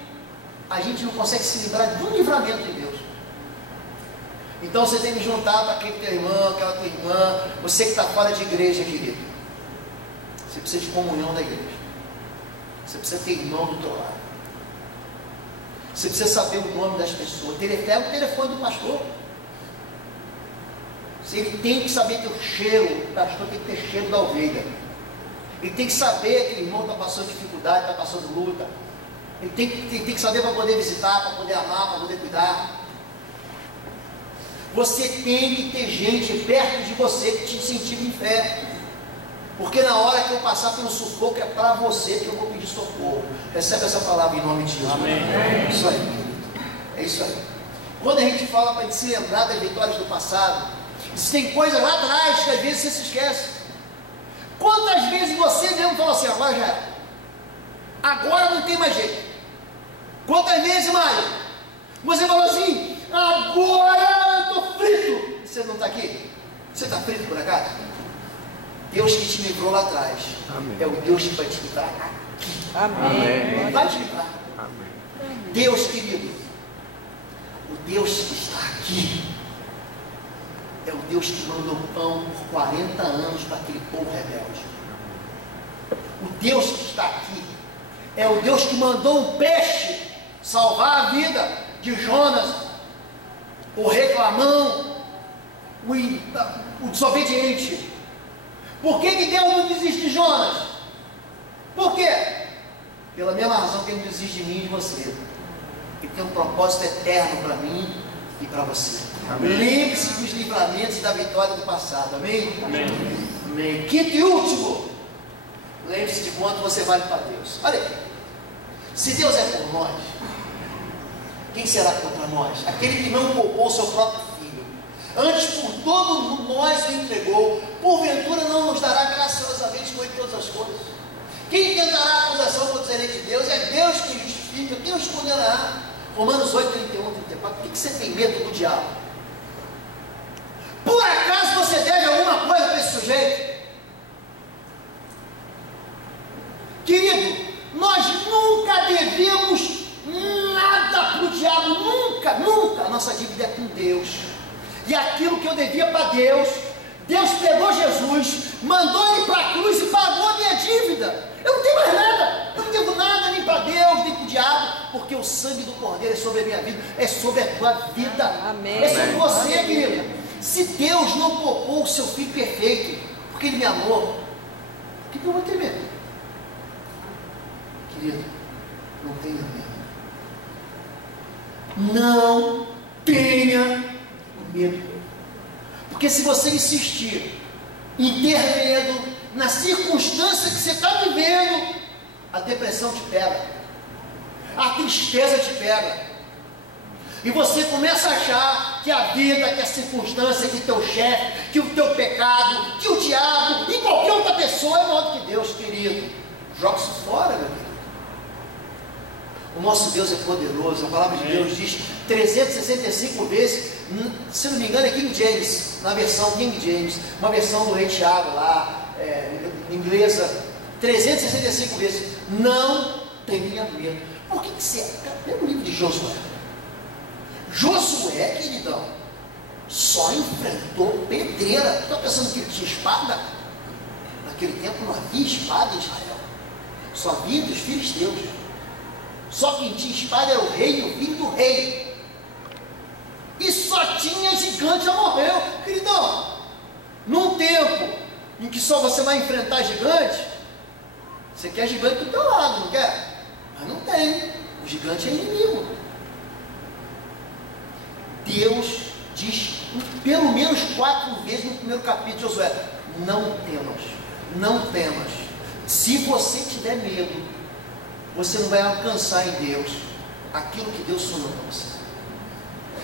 a gente não consegue se livrar de um livramento de Deus. Então você tem que juntar para aquele teu irmão, aquela tua irmã, você que está fora de igreja, querido. Você precisa de comunhão da igreja. Você precisa ter irmão do teu lado. Você precisa saber o nome das pessoas. Pega o telefone do pastor. Ele tem que saber teu cheiro. O pastor tem que ter cheiro da ovelha. Ele tem que saber que o irmão está passando dificuldade, está passando luta. Ele tem que saber para poder visitar, para poder amar, para poder cuidar. Você tem que ter gente perto de você que te incentive em fé. Porque na hora que eu passar pelo sufoco, é para você que eu vou pedir socorro. Recebe essa palavra em nome de Jesus. Amém. É isso aí. É isso aí. Quando a gente fala para a gente se lembrar das vitórias do passado, existem coisas lá atrás que às vezes você se esquece. Quantas vezes você mesmo falou assim: agora já era. Agora não tem mais jeito. Quantas vezes, Mário, você falou assim: agora eu estou frito. Você não está aqui? Você está frito por acaso? Deus que te livrou lá atrás. Amém. É o Deus que vai te livrar aqui. Amém. Vai te livrar. Amém. Deus querido, o Deus que está aqui é o Deus que mandou pão por 40 anos para aquele povo rebelde. O Deus que está aqui é o Deus que mandou um peixe salvar a vida de Jonas, o reclamão, o desobediente. Por que Deus não desiste de Jonas? Por quê? Pela mesma razão que Ele não desiste de mim e de você. Ele tem um propósito eterno para mim e para você. Lembre-se dos livramentos da vitória do passado. Amém? Amém. Amém. Quinto e último, lembre-se de quanto você vale para Deus. Olha aqui. Se Deus é por nós, quem será contra nós? Aquele que não poupou seu próprio filho, antes por todos nós o entregou, porventura não nos dará graciosamente com ele todas as coisas? Quem tentará acusação contra os eleitos de Deus? É Deus que justifica. Quem os condenará? Romanos 8, 31, 34. Por que você tem medo do diabo? Por acaso você deve alguma coisa para esse sujeito? Querido, nós nunca devemos nada para o diabo. Nunca, nunca. A nossa dívida é com Deus. E aquilo que eu devia para Deus, Deus pegou Jesus, mandou ele para a cruz e pagou a minha dívida. Eu não tenho mais nada. Eu não devo nada nem para Deus, nem para o diabo, porque o sangue do Cordeiro é sobre a minha vida, é sobre a tua vida. Amém. É sobre você, querido. Se Deus não poupou o seu filho perfeito, porque Ele me amou, o que eu vou ter medo? Querido, não tenha medo. Não tenha medo. Porque se você insistir em ter medo na circunstância que você está vivendo, a depressão te pega, a tristeza te pega, e você começa a achar que a vida, que a circunstância, que teu chefe, que o teu pecado, que o diabo e qualquer outra pessoa é maior do que Deus, querido. Joga isso fora, meu querido. O nosso Deus é poderoso. A palavra de Deus diz 365 vezes, se não me engano é King James, na versão King James, uma versão do Rei Tiago lá, inglesa, 365 vezes, não tenha medo. Por que você, pega o livro de Josué. Josué, queridão, só enfrentou pedreira. Está pensando que ele tinha espada? Naquele tempo não havia espada em Israel, só havia dos filisteus. Só quem tinha espada era o rei e o filho do rei, e só tinha gigante. Já morreu, queridão. Num tempo em que só você vai enfrentar gigante, você quer gigante do teu lado, não quer? Mas não tem, o gigante é inimigo. Deus diz pelo menos 4 vezes no primeiro capítulo de Josué: não temas, não temas. Se você tiver medo, você não vai alcançar em Deus aquilo que Deus sonhou para você.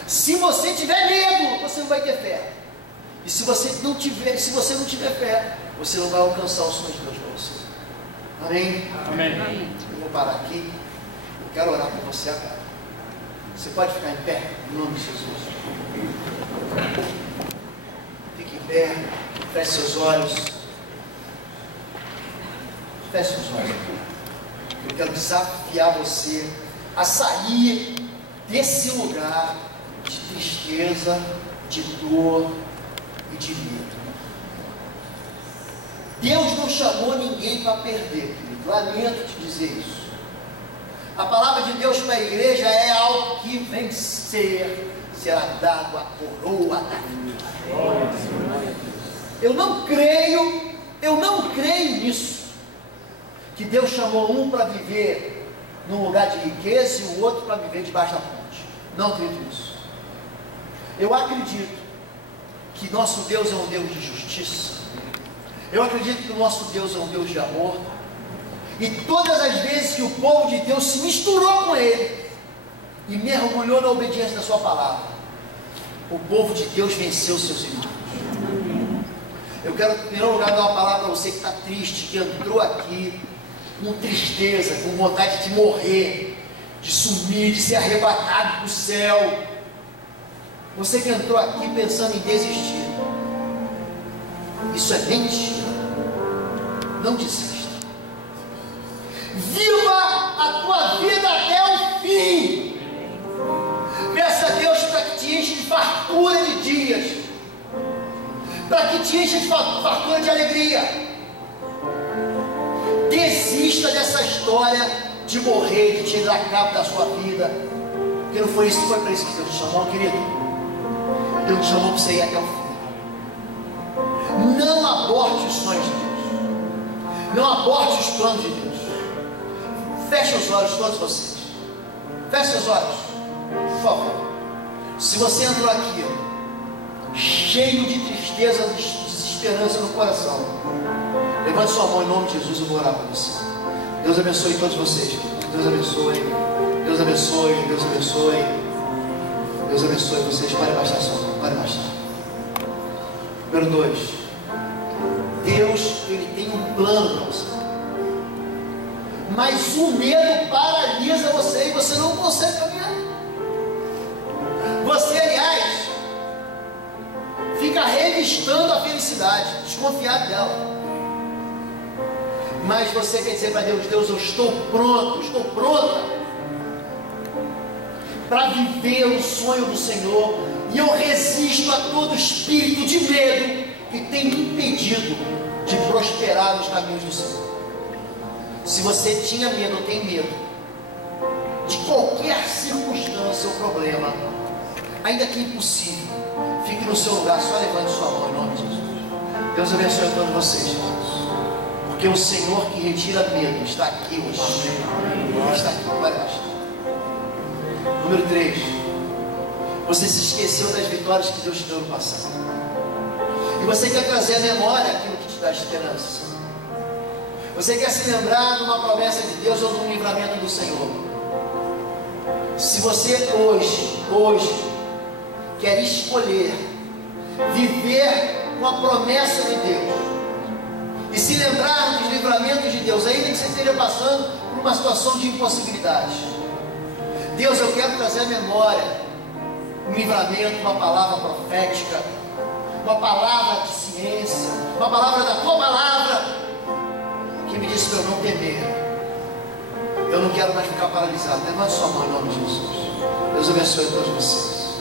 Se você tiver medo, você não vai ter fé. E se você não tiver fé, você não vai alcançar o sonho de Deus para você. Amém? Amém. Eu vou parar aqui. Eu quero orar por você agora. Você pode ficar em pé, em nome de Jesus. Fique em pé, feche seus olhos. Feche seus olhos. Eu quero desafiar você a sair desse lugar de tristeza, de dor e de medo. Deus não chamou ninguém para perder, querido. Lamento te dizer isso. A palavra de Deus para a igreja é: ao que vencer será dado a coroa da vida. Eu não creio nisso, que Deus chamou um para viver num lugar de riqueza e o outro para viver debaixo da ponte. Não acredito nisso. Eu acredito que nosso Deus é um Deus de justiça. Eu acredito que o nosso Deus é um Deus de amor. E todas as vezes que o povo de Deus se misturou com Ele e mergulhou na obediência da sua palavra, o povo de Deus venceu seus inimigos. Eu quero, em primeiro lugar, dar uma palavra para você que está triste, que entrou aqui com tristeza, com vontade de morrer, de sumir, de ser arrebatado para o céu. Você que entrou aqui pensando em desistir, isso é mentira. Não desista. Viva a tua vida até o fim. Peça a Deus para que te enche de fartura de dias, para que te enche de fartura de alegria. Desista dessa história de morrer, de tirar cabo da sua vida, porque não foi para isso que Deus te chamou, querido. Deus te chamou para você ir até o fim. Não aborte os sonhos de Deus, não aborte os planos de Deus. Feche os olhos, todos vocês. Feche os olhos, por favor. Se você entrou aqui cheio de tristeza, de desesperança no coração, levante sua mão em nome de Jesus. Eu vou orar por você. Deus abençoe todos vocês. Deus abençoe. Deus abençoe. Deus abençoe. Deus abençoe vocês. Pare baixar sua mão. Pare baixar. Número 2. Deus, Ele tem um plano para você. Mas o medo paralisa você e você não consegue caminhar. Você, aliás, fica revistando a felicidade, desconfiado dela. Mas você quer dizer para Deus: Deus, eu estou pronto, estou pronta para viver o sonho do Senhor, e eu resisto a todo espírito de medo que tem me impedido de prosperar nos caminhos do Senhor. Se você tinha medo ou tem medo de qualquer circunstância ou problema, ainda que impossível, fique no seu lugar, só levante sua mão em nome de Jesus. Deus abençoe a todos vocês, irmãos. Porque Porque o Senhor que retira medo está aqui hoje. Ele está aqui, vai baixar. Número 3. Você se esqueceu das vitórias que Deus te deu no passado. E você quer trazer à memória aquilo que te dá esperança. Você quer se lembrar de uma promessa de Deus ou de um livramento do Senhor. Se você hoje quer escolher viver com a promessa de Deus e se lembrar dos livramentos de Deus, ainda que você esteja passando por uma situação de impossibilidade, Deus, eu quero trazer à memória um livramento, uma palavra profética, uma palavra de ciência, uma palavra da tua palavra que me disse para eu não temer. Eu não quero mais ficar paralisado. Levante sua mão em nome de Jesus. Deus abençoe a todos vocês.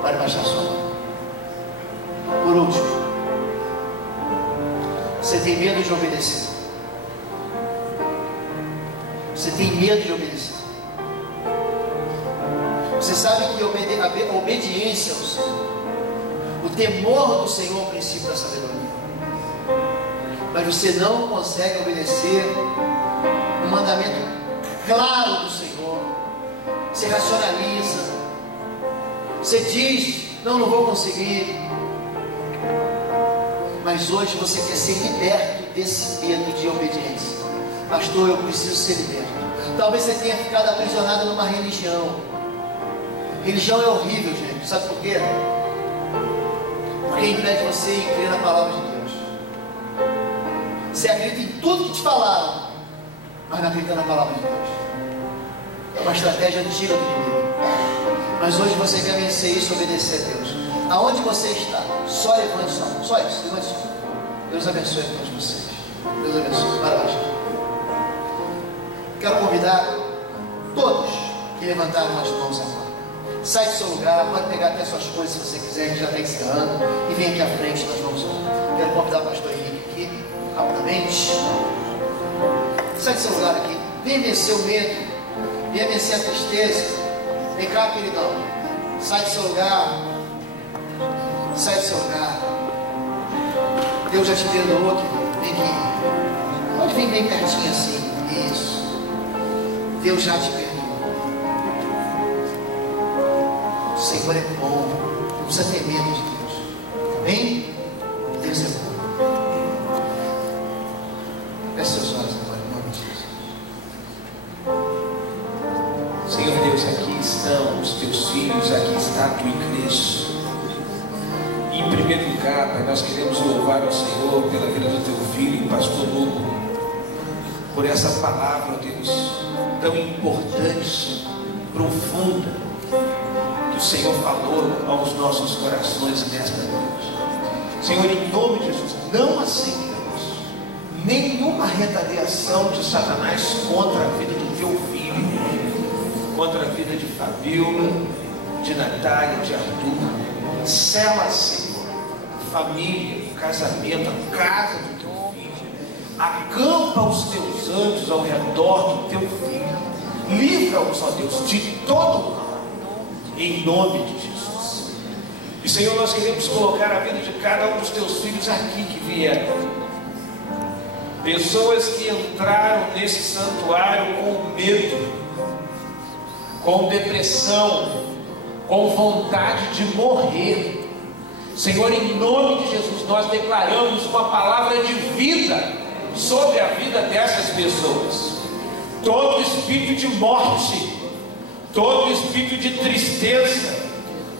Pode baixar sua mão. Por último, você tem medo de obedecer? Você tem medo de obedecer? Você sabe que a obediência ao Senhor, o temor do Senhor é o princípio da sabedoria. Mas você não consegue obedecer um mandamento claro do Senhor. Você racionaliza. Você diz, não vou conseguir. Mas hoje você quer ser liberto desse medo de obediência. Pastor, eu preciso ser liberto. Talvez você tenha ficado aprisionado numa religião. Religião é horrível, gente. Sabe por quê? Porque impede você de crer na palavra de Deus. Você acredita em tudo que te falaram, mas não acredita na palavra de Deus. É uma estratégia antiga do inimigo. Mas hoje você quer vencer isso e obedecer a Deus. Aonde você está, só levante sua mão. Só isso, levante sua mão. Deus abençoe a todos vocês. Deus abençoe. Para baixo. Quero convidar todos que levantaram as mãos agora. Sai do seu lugar, pode pegar até suas coisas se você quiser, que já está encerrando. E vem aqui à frente, nós vamos orar. Quero convidar o pastor Henrique aqui, rapidamente. Sai do seu lugar aqui. Vem vencer o medo. Vem vencer a tristeza. Vem cá, queridão. Sai do seu lugar. Sai do seu lugar. Deus já te perdoou, querido. Vem aqui. Pode vir bem pertinho assim. Isso. Deus já te perdoou. O Senhor é bom. Não precisa ter medo de Deus. Amém? Deus é bom. Feche seus olhos agora, em nome de Jesus. Senhor Deus, aqui estão os teus filhos, aqui está a tua igreja. E em primeiro lugar, Pai, nós queremos louvar ao Senhor pela vida do teu filho, pastor Hugo, por essa palavra, Deus, tão importante, profunda, que o Senhor falou aos nossos corações nesta noite. Senhor, em nome de Jesus, não aceitamos nenhuma retaliação de Satanás contra a vida do teu filho, contra a vida de Fabiola, de Natália, de Arthur. Sela, Senhor, família, casamento, a casa do teu filho. Acampa os teus anjos ao redor do teu filho. Livra-os, ó Deus, de todo mal, em nome de Jesus. E Senhor, nós queremos colocar a vida de cada um dos teus filhos aqui que vieram. Pessoas que entraram nesse santuário com medo, com depressão, com vontade de morrer. Senhor, em nome de Jesus, nós declaramos uma palavra de vida sobre a vida dessas pessoas. Todo espírito de morte, todo espírito de tristeza,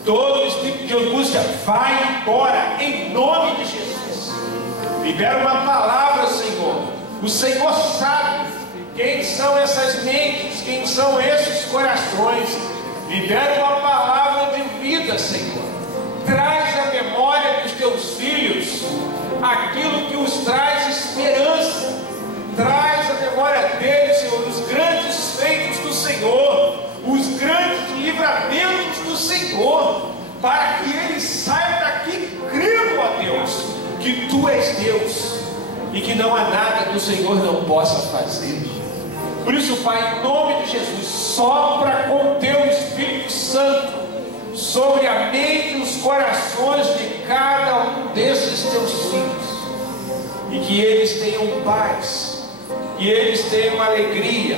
todo espírito de angústia, vai embora, em nome de Jesus. Libera uma palavra, Senhor. O Senhor sabe quem são essas mentes, quem são esses corações. Libera uma palavra de vida, Senhor. Traz à memória dos teus filhos aquilo que os traz esperança. Traz à memória deles, Senhor, os grandes feitos do Senhor, os grandes livramentos do Senhor, para que eles saiam daqui crendo, ó Deus, que Tu és Deus e que não há nada que o Senhor não possa fazer. Por isso, Pai, em nome de Jesus, sopra com Teu Espírito Santo sobre a mente e os corações de cada um desses Teus filhos. e que eles tenham paz, que eles tenham alegria,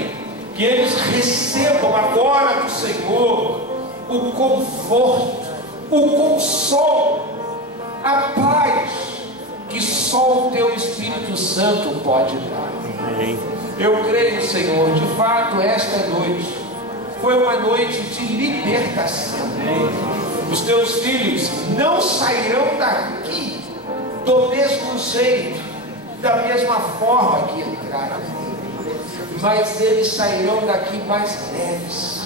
que eles recebam agora do Senhor o conforto, o consolo, a paz que só o Teu Espírito Santo pode dar. Eu creio, Senhor, de fato esta noite foi uma noite de libertação. Os Teus filhos não sairão daqui do mesmo jeito, da mesma forma que entraram, mas eles sairão daqui mais leves.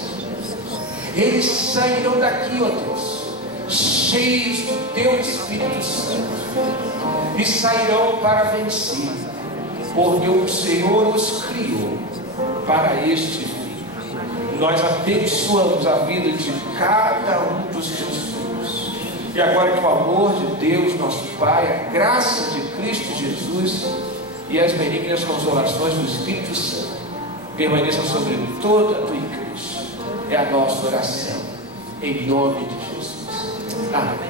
Eles sairão daqui, ó Deus, cheios do Teu Espírito Santo, e sairão para vencer, porque o Senhor os criou para este fim. Nós abençoamos a vida de cada um dos Teus filhos, e agora que o amor de Deus, nosso Pai, a graça de Cristo Jesus e as benignas consolações do Espírito Santo permaneçam sobre toda a Tua igreja. É a nossa oração, em nome de Jesus. Amém.